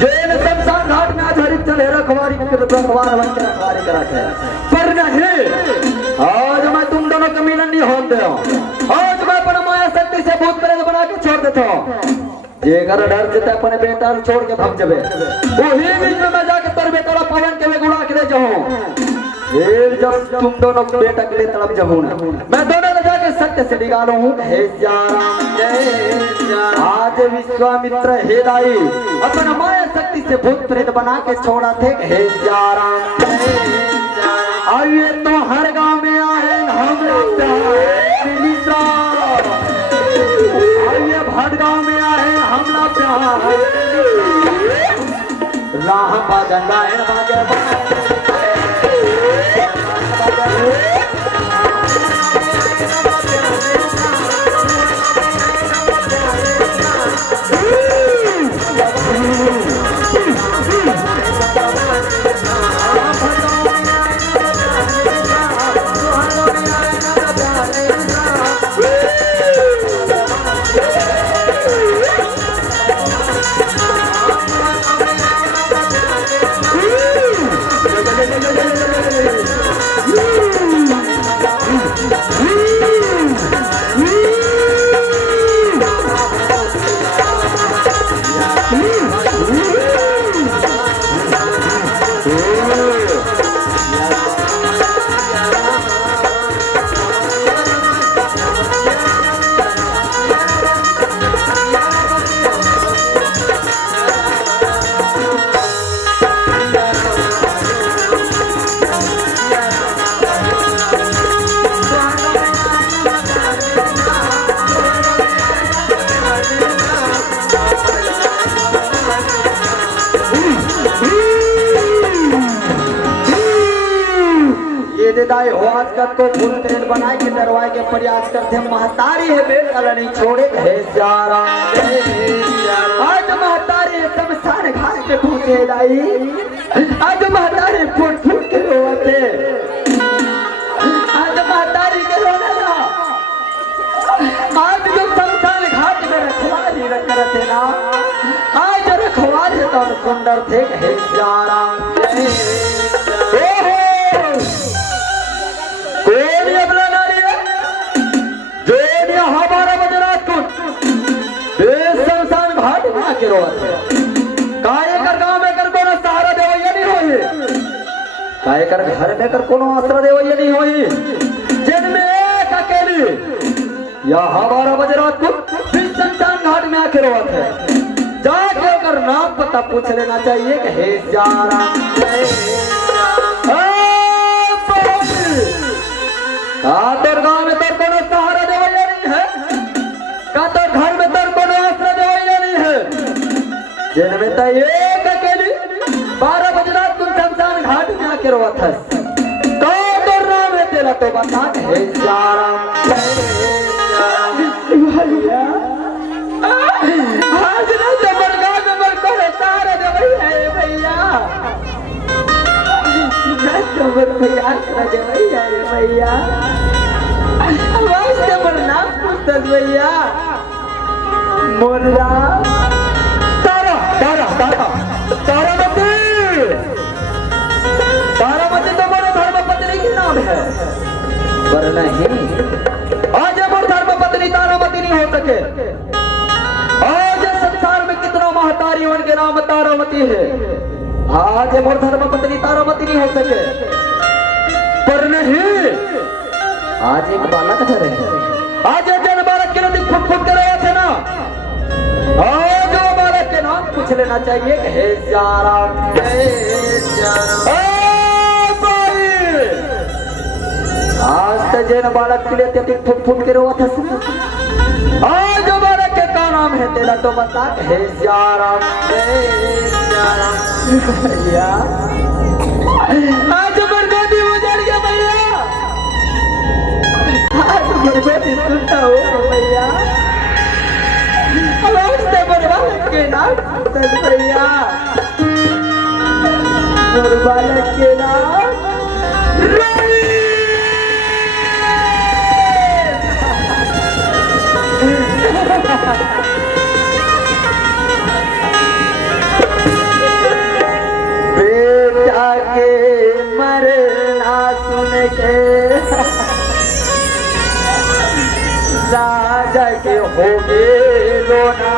जेन शमशान घाट में आज हरिचंद रखवारी रखवार बन के रखवारी करा के पर नहीं आज मैं तुम दोनों का मिलन नहीं होने दो आज मैं अपना माया शक्ति से भूत प्रेत बना के छोड़ देता हूँ जेकर डर से अपने बेटा छोड़ के भाग जबे वही बीच में मैं जाके तेरे बेटा पवन के में गुड़ा के ले जाऊं फिर जब तुम दोनों बेटा के लिए तड़प जाऊं ना मैं दोनों ले जाके सत्य से निकालूं हे राम जय आज विश्वामित्र हे दाई अपना माया शक्ति से भूत प्रेत बना के छोड़ा थे हे राम आइए तो हर गांव में आए हम आइए भटगांव में आए हमला प्यार राह बाजन गायन बाजे दाई हो आज का तो फूल प्रेत बनाए के डरवाए के प्रयास करते महतारी है बेटा नहीं छोड़े है सारा आज महतारी शमशान घाट पे पूछे दाई आज महतारी फूट फूट के रोते आज महतारी के रोना ना आज जो शमशान घाट में रखवाली करते ना आज रखवाली तो सुंदर थे है सारा काय कर घर में कर कोनो आश्रय देवैया नहीं होई जन्म एक अकेली या हमारा बजरात को फिर शमशान घाट में आके रोवत है जाके कर नाम पता पूछ लेना चाहिए कि हे जारा का तोर गांव में तोर कोनो सहारा देवैया नहीं है का तोर घर में तोर कोनो आश्रय देवैया नहीं है जन्म त एक अकेली 12 बजरात तुम शमशान घाट में आके रोवत है तो तोर नाम है तेरा तो बता हे जारा भैया आज ना जबर गांव में मर को सारा देवैया है भैया जबर भैया सारा देवैया है भैया आवाज जबर नाम पूछत भैया मोरला तारा तारा तारा तारामती तारामती तो मेरे धर्म पत्नी की नाम है पर नहीं आज हमारे धर्म पत्नी तारामती नहीं हो सके आज संसार में कितना महतारी उनके नाम तारामती है आज हमारे धर्म पत्नी तारामती नहीं हो सके पर नहीं आज एक बालक है आज जन बालक के नदी फुट फुट कर रहे थे ना आज वो बालक के नाम पूछ लेना चाहिए कि हे जारा आज तो जैन बालक के लिए ते फुट फुट के रोआ था आज जो बालक के का नाम है तेरा तो बता हे जारा भैया आज बरगोदी उजड़ गया भैया आज बरगोदी सुनता हो भैया बालक के नाम भैया बालक के नाम हो गेलोना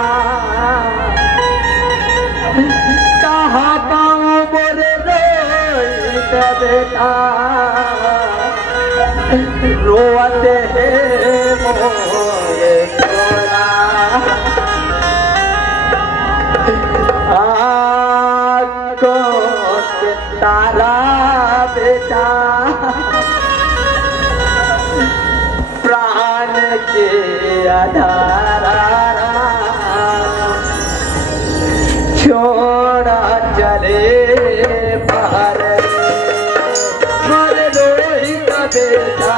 कहाँ पाऊँ मोरे रोइत बेटा रोते हैं मोरे सोना आँखों के तारा बेटा प्राण के आधारा छोड़ा चले बाहर मर रोहित बेटा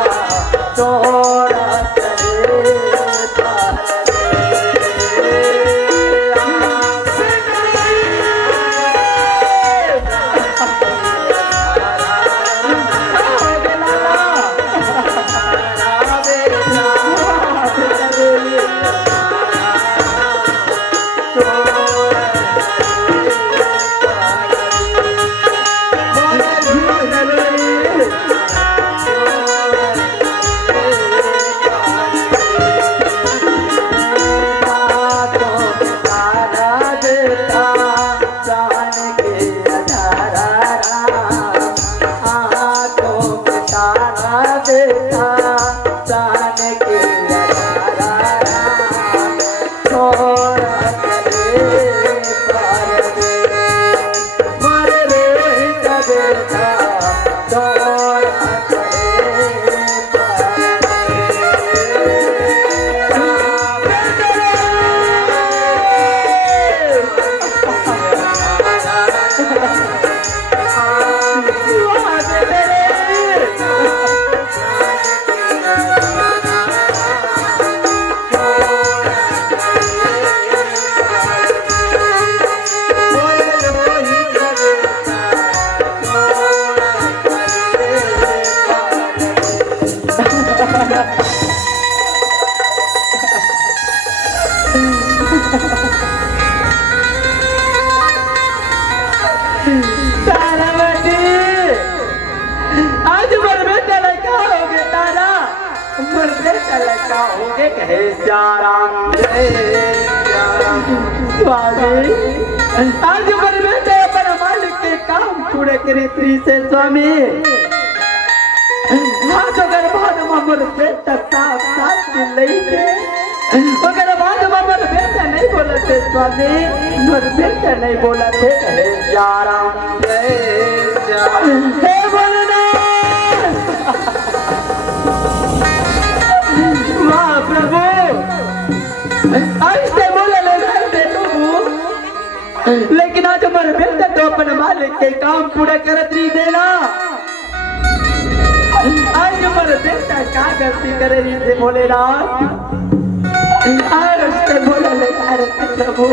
छोड़ा चले आज मर बेटा लड़का हो गया तारा मर बेटा लड़का हो गए कहे श्याराम स्वामी आज मर बेटे अपना मालिक के काम पूरे करे त्री से स्वामी हाथ अगर बाद मर बेटा साफ साफ चिल्लाई थे अगर बाद मर बेटा नहीं बोला थे स्वामी मर बेटा नहीं बोला थे कहे श्याराम हे बोलना वाह प्रभु ऐसे बोले ले तू लेकिन आज हमारे बेटा तो अपने मालिक के काम पूरा करत नहीं देना आज हमारे बेटा क्या गलती करे नहीं थे बोले रात और उससे बोले ले प्रभु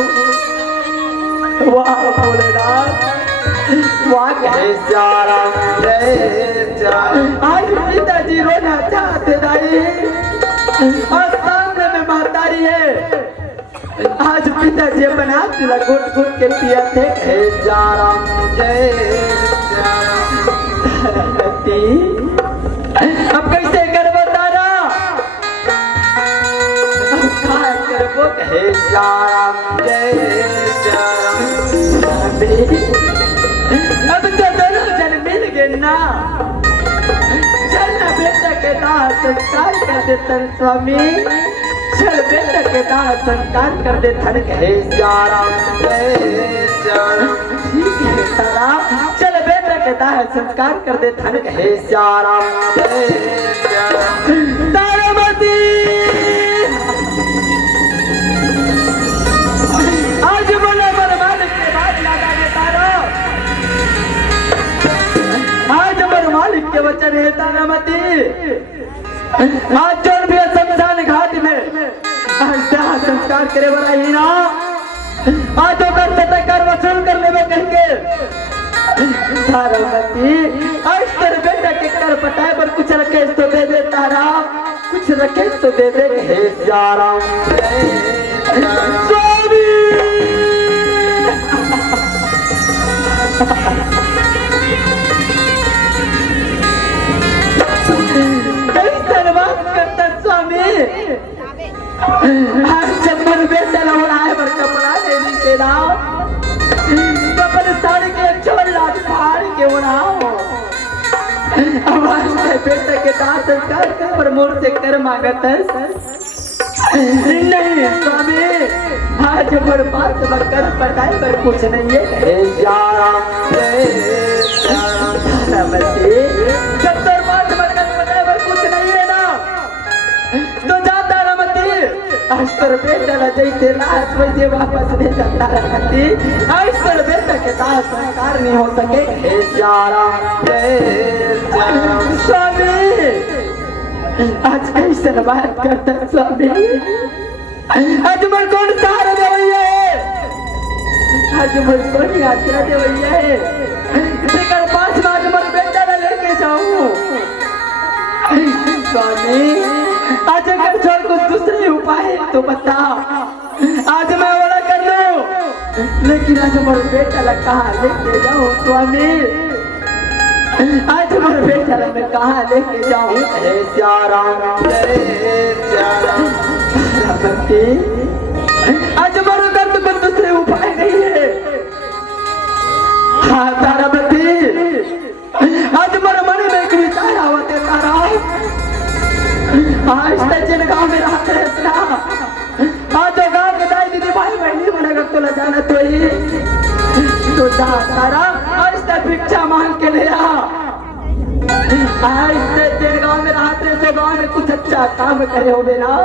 वाह बोले रात वाह कहे श्याराम आज पिताजी रोना चाहते नहीं और सामने में महतारी है आज पिताजी अपने हाथ से घुट घुट के पिया थे हे श्याराम अब कैसे कर तारा अब क्या करबो हे श्याराम अब तो दोनों जन मिल गए ना चलना बेटा के दाह संस्कार कर दे स्वामी चल बेटा के दाह संस्कार कर दे धन कहे श्याराम ठीक है तारा चल बेटा के दाह संस्कार कर दे धन कहे श्याराम तारामती आज बोले मन मालिक के बात लगा दे तारा आज हमारे मालिक के वचन है तारामती आज जोन भी शमशान घाट में आज दाह संस्कार करे वाला ही ना आज होकर सतकर वसूल कर लेवे करके तारामती आज तेरे बेटा के कर पटाए पर कुछ रखे तो दे दे तारा कुछ रखे तो दे दे हे श्याराम स्वामी स्वामी बेटा के दांत काट कर पर मोर से कर मांगत है नहीं स्वामी आज मोर पास बकर पटाई पर कुछ नहीं है हे सियाराम जय सियाराम तारामती जब तोर पास बकर पटाई पर कुछ नहीं है ना तो जा तारामती आज तोर बेटा ला जैसे लाश वैसे वापस ले जा तारामती आज तोर बेटा के दांत संस्कार नहीं हो सके हे सियाराम जय सियाराम स्वामी आज कैसे बात करता है स्वामी आज मन कौन सहारा दे भैया है आज मन कौन यात्रा दे भैया है लेकर पास में आज मन बेटा ना लेके जाऊं स्वामी आज अगर छोड़ कुछ दूसरे उपाय है तो बता आज मैं वाला कर लूं लेकिन आज मन बेटा ला कहाँ लेके जाऊं स्वामी आज मेरे बेटा मैं कहाँ लेके जाऊँ हे सियाराम जय सियाराम तारामती आज मेरे दर्द को दूसरे उपाय नहीं है हाँ तारामती आज मेरे मन में एक विचार आवते तारा आज तक जिन गाँव में रहते रहता आज जो गाँव के दाई दीदी भाई बहनी बनेगा तो ले जाना तो ही तो जा तारा आज तक भिक्षा मांग के ले आ आज से तेरे गाँव में रहते तो गाँव में कुछ अच्छा काम करे हो ना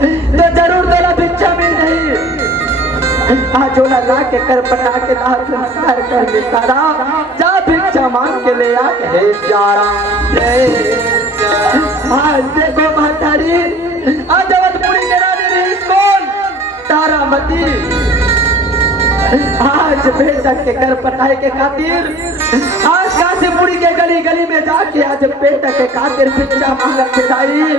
तो जरूर तेरा भिक्षा मिल रही आज ओला ला के कर पटा के दाह संस्कार कर दे तारा जा भिक्षा मांग के ले आ हे सियाराम जय सियाराम आज देखो महतारी आज अवधपुरी के रानी रही कौन तारामती आज बेटा के घर पटाई के खातिर आज काशीपुरी के गली गली में जाके आज बेटा के खातिर भिक्षा मांगा खिलाई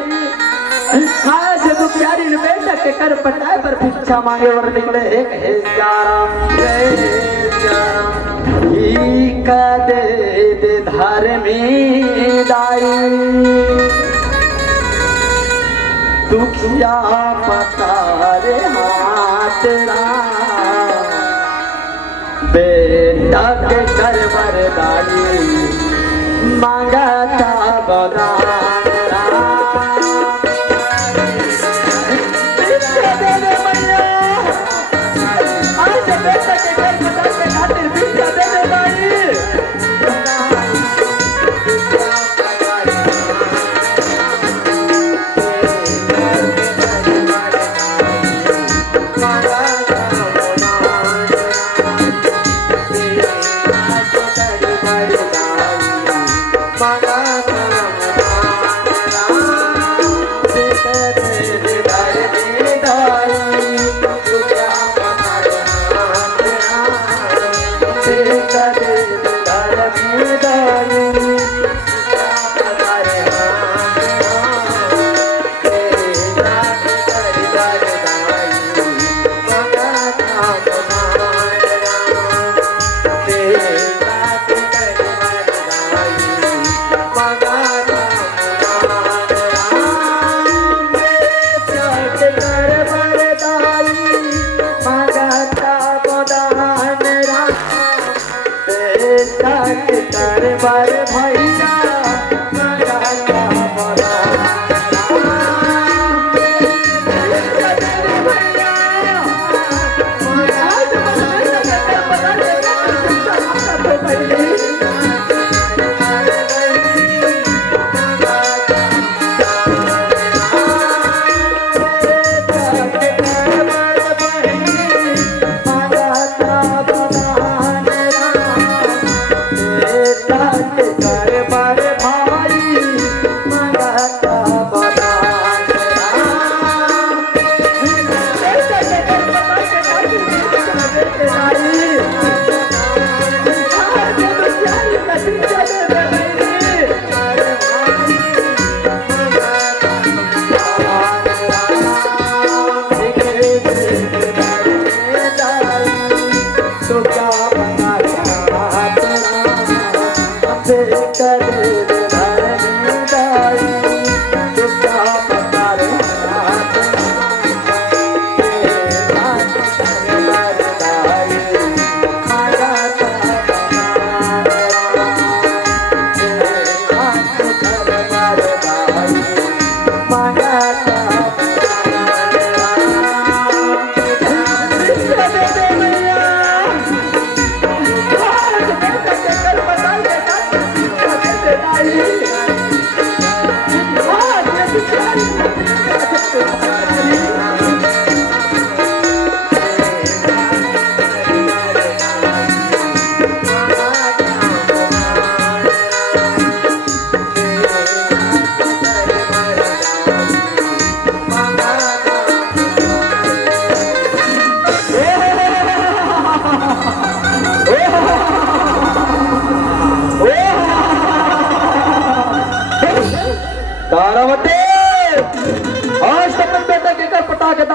आज दुखियारी ने बेटा के घर पटाई पर भिक्षा मांगे और निकले एक हे सियाराम जय सियाराम ही का दे धर्मी दाई दुखिया पतारे हाथ बेटा के कर वरदानी मांगा था बदान आज बेटा के घर पता के खातिर भिक्षा दे दे भाई दरबार भैया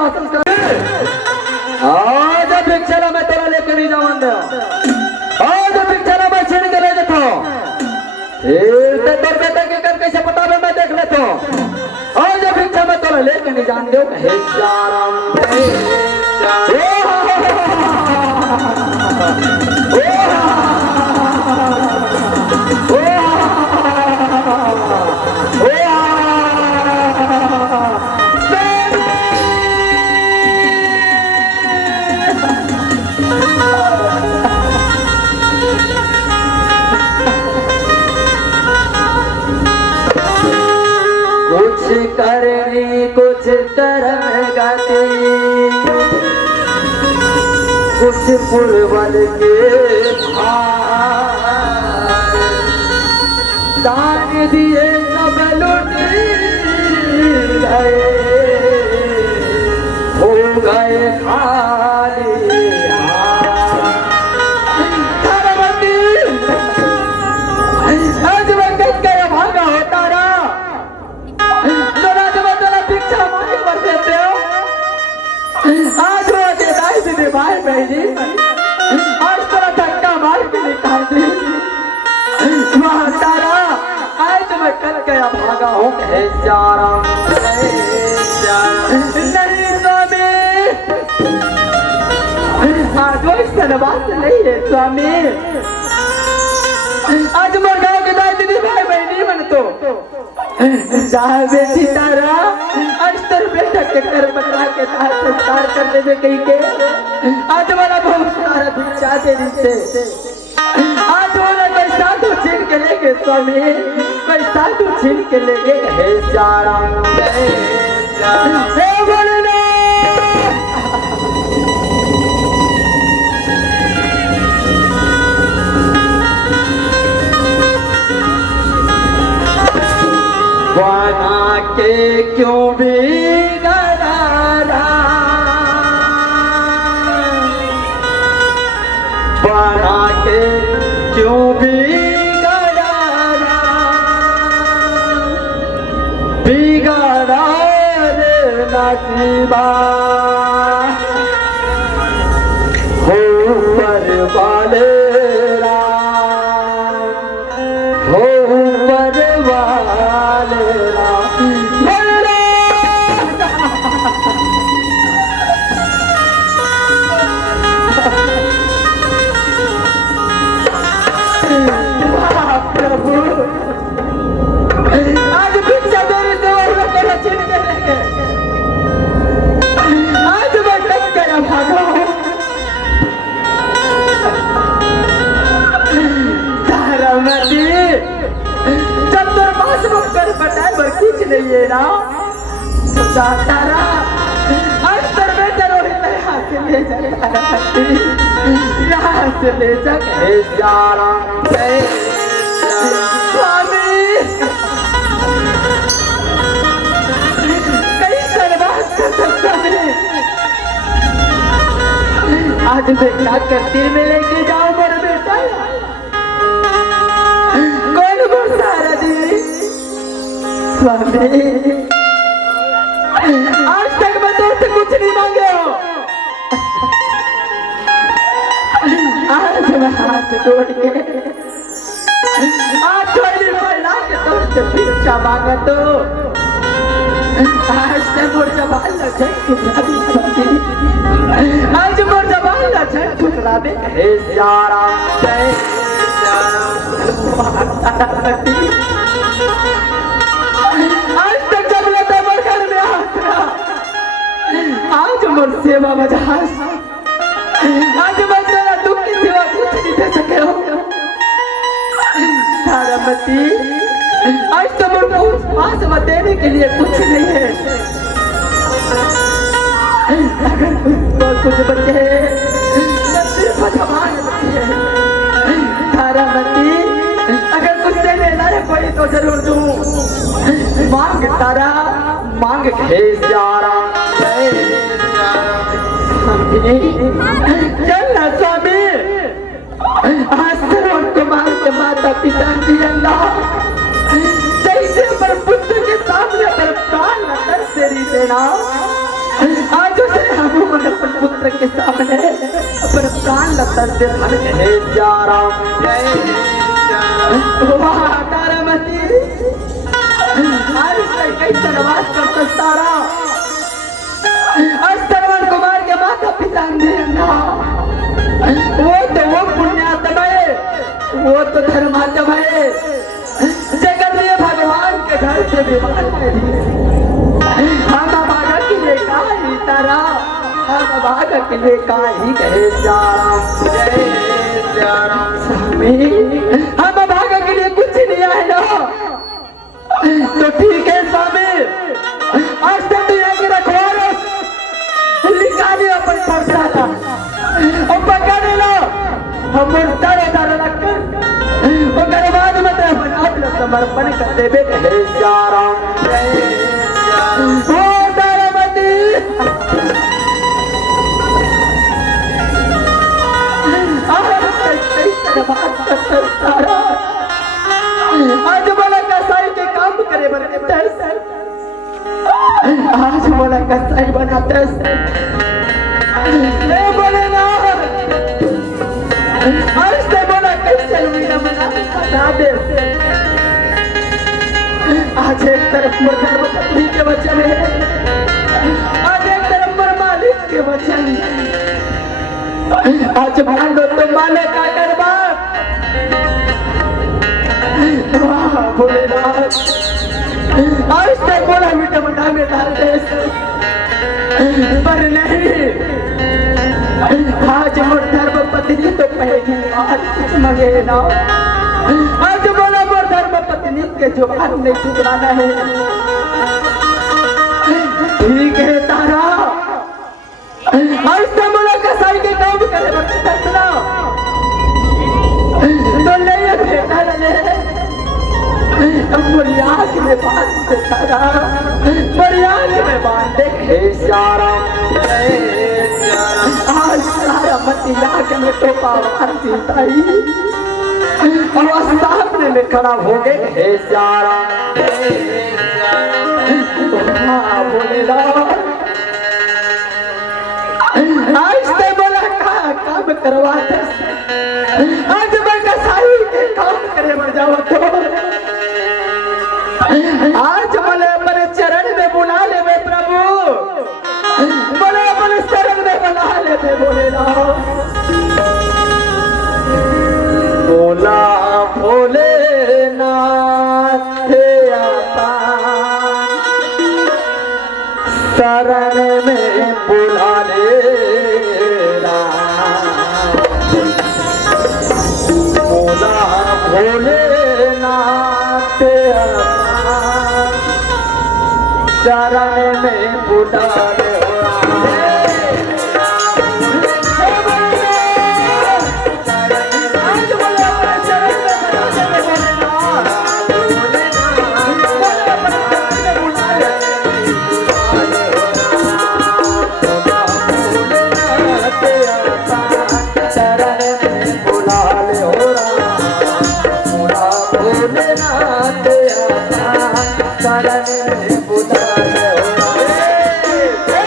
हासिल कर। आज भिक्षाला मैं तेरा लेके नहीं जावन दे, आज भिक्षाला मैं छीन के ले देता हूँ। तेरे बेटे के कर कैसे पता है मैं देख लेता हूँ। आज भिक्षा मैं तेरा लेके नहीं जान दे। हे चाराम करनी कुछ कर्म गति, कुछ पुरवल के भार, दान दिए सब लुट गए, हो गए खाली आज मैं कट गया भागा होता रहा। आज वो दाई दीदी भाई बहनी आज तेरा धक्का मार के निकाल दी। वहाँ तारा आज मैं कल गया भागा हूँ। हे चाराम नहीं स्वामी, आज वो इस बात नहीं है स्वामी। आज मैं गाँव के दाई दीदी भाई बहनी मन तो बेटी तारा आज तेरे बेटा के कर बकरा के साथ संस्कार करने में कहीं के आज वाला बहुत सारा भिक्षा दे दीजिए। आज वाला कोई साधु छीन के लेके स्वामी, कोई साधु छीन के लेके। हे चाराम हे बोलना बना के क्यों बिगड़ा, बना के क्यों बिगड़ा, बिगड़ा रे नसीबा हो पर वाले हो पर वाले आज भिक्षा देने से वो मेरा छीन के लेंगे। आज मैं कट गया भागा हूँ। तारामती जब तेरे पास कर बताए पर कुछ नहीं है ना तारा, आज तेरे बेटे रोहित मेरे हाथ से ले जा, यहाँ से ले जा। हे चाराम स्वामी आज मैं क्या करती में लेके जाऊं मेरे बेटा, कौन सहारा दी स्वामी। आज तक मैं तुमसे कुछ नहीं मांगे हो, आज मैं हाथ जोड़ के आज थोड़ी फैला के तुमसे भिक्षा मांगा तो आज से मोर जबान न जाए टुकड़ा, आज मोर जबान न जाए टुकड़ा में। हे चाराम जय आज तक जब लेते मोर घर में आसरा, आज मोर सेवा मजहास, आज मैं तेरा दुख की सेवा कुछ नहीं दे सके हो। तारामती आज तो मोर को पास देने के लिए कुछ नहीं है, अगर कुछ बचे सिर्फ जवान बचे। तारामती अगर कुछ देने लायक कोई तो जरूर दूं, मांग तारा मांग। हे चाराम चल ना स्वामी, आज श्रवण कुमार के माता पिता की अल्लाह जैसे पर पुत्र के सामने पर काल न कर तेरी देना, आज सामने अपन प्राण लता से धन है सिया राम जय सिया राम वाह तारामती आज तक कई तरवास कर सस्तारा आज श्रवण कुमार के माता पिता ने ना वो पुण्यात्मा है, वो तो धर्मात्मा है, जगत में भगवान के घर से विवाद हम भागा के लिए का ही तारा, हम भागा के लिए का ही कहे सिया राम जय सिया राम स्वामी, हम भागा के लिए कुछ नहीं आए ना, तो ठीक है स्वामी, आज तक तो यहाँ की रखवारो निकालिए अपन परसाला और पकड़ लो, हम तारे तारे लगकर और गरबाद में तो अपन अपना समर्पण कर देवे कहे सिया राम जय सिया राम ओ तारामती आज बोला कसाई के काम करे बनते आज बोला कसाई बनाते नहीं बोले ना आज से बोला कैसे लुईना बना बता दे आज एक तरफ मुर्गर पत्नी के वचन है, आज एक तरफ पर मालिक के वचन, आज मान लो तो माने का करवा वाह भोलेनाथ आज तक बोला मीठा मटा में डाल दे पर नहीं, आज मोर धर्म पत्नी तो पहली बार कुछ मगे ना, आज बोला मोर धर्म पत्नी के जुबान नहीं टुकराना है, ठीक है तारा आज तो बोला कसाई के काम करे फैसला तो ले बेटा ले बुनियाद में बात से तारा बुनियाद में बात देखे सिया राम जय सिया राम आज तारा मती लाके में टोपा मारती ताई और सामने में खड़ा हो गए हे सिया राम जय सिया राम हाँ बोलेला आज ते बोला का काम करवाते आज मैं कसाई के काम करे मर जाओ तो आज बोले अपने चरण में बुला ले वे प्रभु, बोले अपने चरण में बुला ले वे बोलेला बोला भोलेनाथ आता शरण में बुला ले बोला भोलेनाथ चरण में बुला ले शरण में बुला ले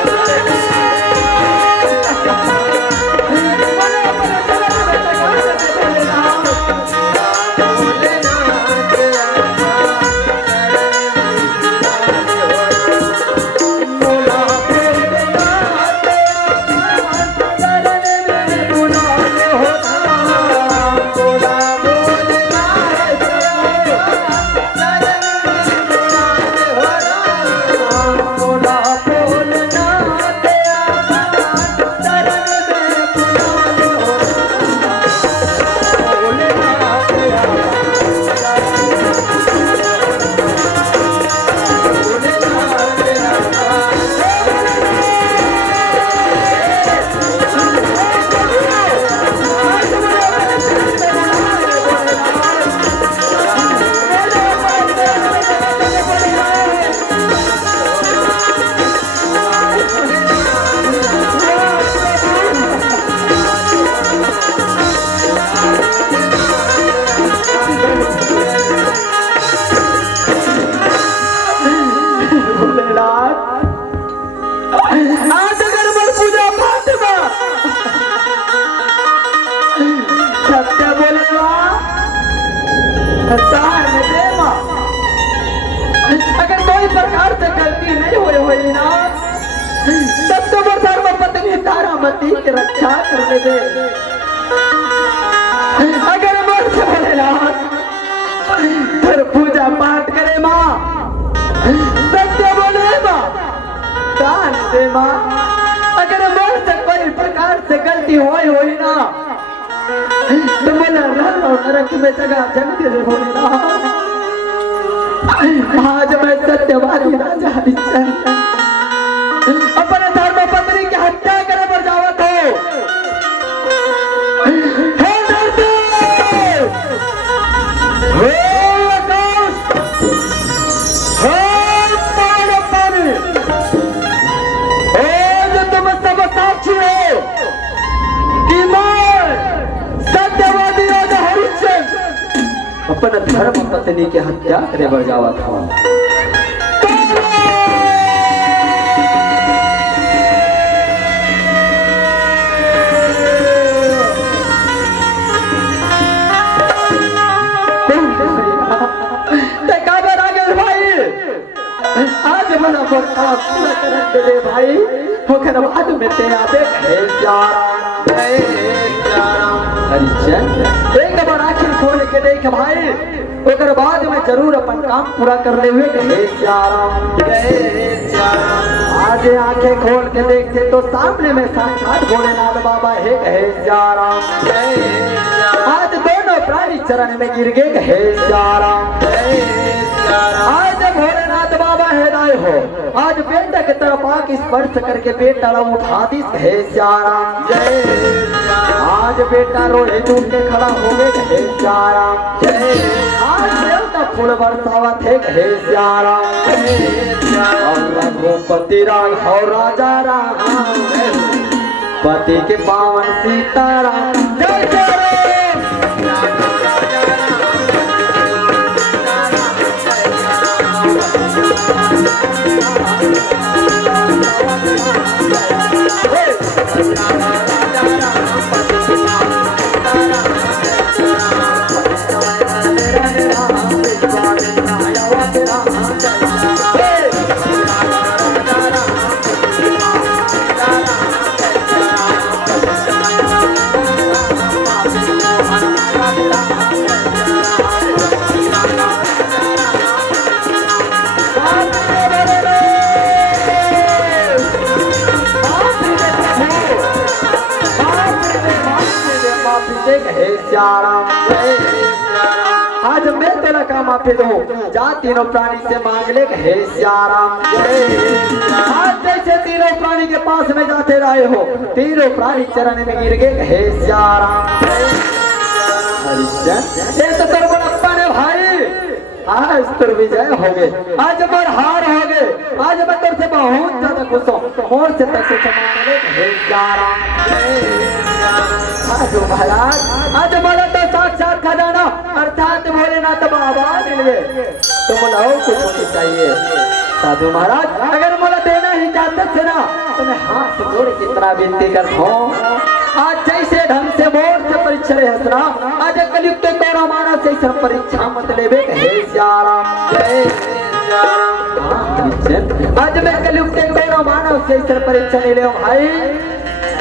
दान दे माँ। अगर कोई प्रकार से गलती नहीं हुई ना तब तो वो धर्म पत्नी तारामती की रक्षा करने दे। अगर मर से बोले ना फिर पूजा पाठ करे माँ, सत्य बोले माँ, दान दे माँ। अगर मर से कोई प्रकार से गलती हुई ना तो बोला नरक में जगह जगते बोले ना। आज मैं सत्यवादी राजा हरिश्चंद्र अपने धर्म पत्नी की हत्या करे पर जावत हो। हे धरती, हे आकाश, हे पानी, आज तुम सब साक्षी हो कि मैं सत्यवादी राजा हरिश्चंद्र अपने धर्म पत्नी की हत्या करे पर जावत हो। आज मना पूरा कर दे भाई, होकर बाद में ते आते हे हरिश्चंद्र एक बार आखिर खोल के देख भाई, होकर बाद में जरूर अपन काम पूरा कर ले हुए हे आज आंखें खोल के देखते तो सामने में साक्षात भोलेनाथ बाबा है हे आज दोनों प्राणी चरण में गिर गए हे आज भोलेनाथ बाबा है राय हो। आज बेटा की तरफ आके स्पर्श करके बेटा उठा दी है श्याराम जय। आज बेटा रोए टूट के खड़ा हो गए है श्याराम जय। आज देवता फूल बरसावत है हे श्याराम रघुपति राघव राजा राम पति के पावन सीताराम जय जय। आज मैं तेरा का माफी दूं, जा तीनों प्राणी से मांग ले हे श्याराम जय। आज जैसे तीनों प्राणी के पास में जाते रहे हो, तीनों प्राणी चरण में गिर गए हे श्याराम हरिश्चंद्र। ये तो तेरे बड़प्पा ने भाई आज तेरे विजय हो गए, आज बार हार हो गए। आज मैं तेरे से बहुत ज्यादा खुश हूँ और से पैसे कमा ले हे श्याराम आज महाराज। आज बोला तो साक्षात खजाना अर्थात भोलेनाथ बाबा मिल गए, तो बोला हो कुछ होनी चाहिए साधु महाराज। अगर बोला देना ही चाहते थे ना तो मैं हाथ जोड़ के इतना विनती करता हूँ। आज जैसे ढंग से बोर्ड से परीक्षा हंसना, आज कलयुग के तोरा माना से सब परीक्षा मत लेवे हे श्याराम जय। आज मैं कलयुग के तोरा मानव से सब परीक्षा ले ले भाई,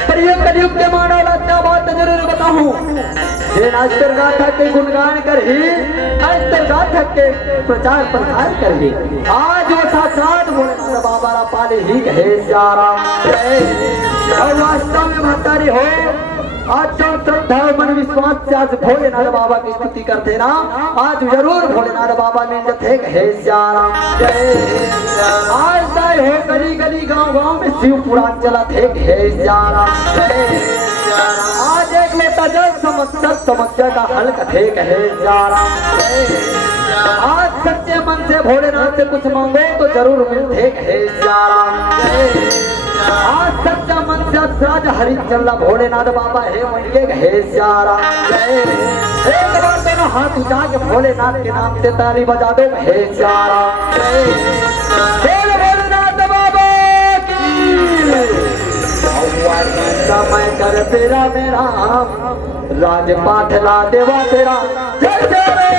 पर ये कलयुग के मानव लगता बात जरूर बताऊं। आज तेरे गाथा के गुणगान कर ही, आज तेरे गाथा के प्रचार प्रसार कर ही, आज वो साक्षात भोलेनाथ बाबा रा पाले ही हे श्याराम जय। और वास्तव में महतारी हो, आज जो श्रद्धा मन विश्वास से आज भोलेनाथ बाबा की स्तुति करते ना, आज जरूर भोलेनाथ बाबा मिल जाते हे श्याराम जय। आज दाई हो गली गली गांव गांव में शिव पुराण चला थे हे श्याराम जय। आज एक लोटा जल समस्या का हल कथे हे श्याराम जय। आज सच्चे मन से भोलेनाथ से कुछ मांगो तो जरूर मिलते हे श्याराम जय। आज सच्चा मन से राजा हरिश्चंद्र भोलेनाथ बाबा हे मंगे हे श्याराम जय। एक बार दोनों हाथ उठा के भोलेनाथ के नाम से ताली बजा दो हे श्याराम जय। भोलेनाथ बाबा की वही समय कर तेरा मेरा राजपाट ला देवा तेरा जय जय राम।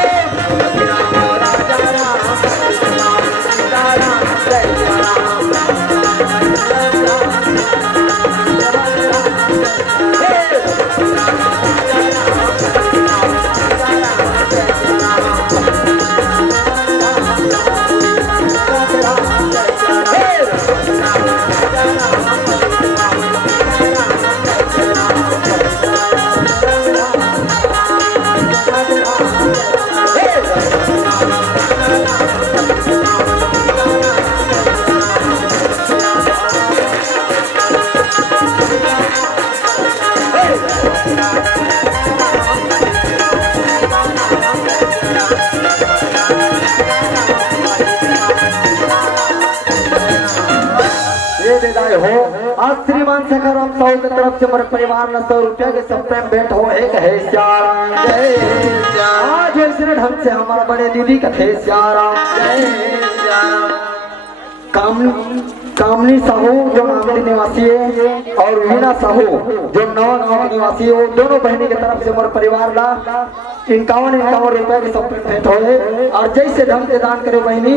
ये विदाई हो आज श्रीमान सखाराम साहू की तरफ से हमारे परिवार में 100 रुपया के सप्ताह भेंट हो एक है श्याराम जय श्याम। आज ऐसे ढंग से हमारे बड़े दीदी का थे श्याराम जय श्याम। कामनी साहू जो नामली निवासी है और वीणा साहू जो नवा निवासी है, वो दोनों बहनी की तरफ से हमारे परिवार ला 51 रुपया के सप्ताह भेंट हो और जैसे ढंग से दान करे बहनी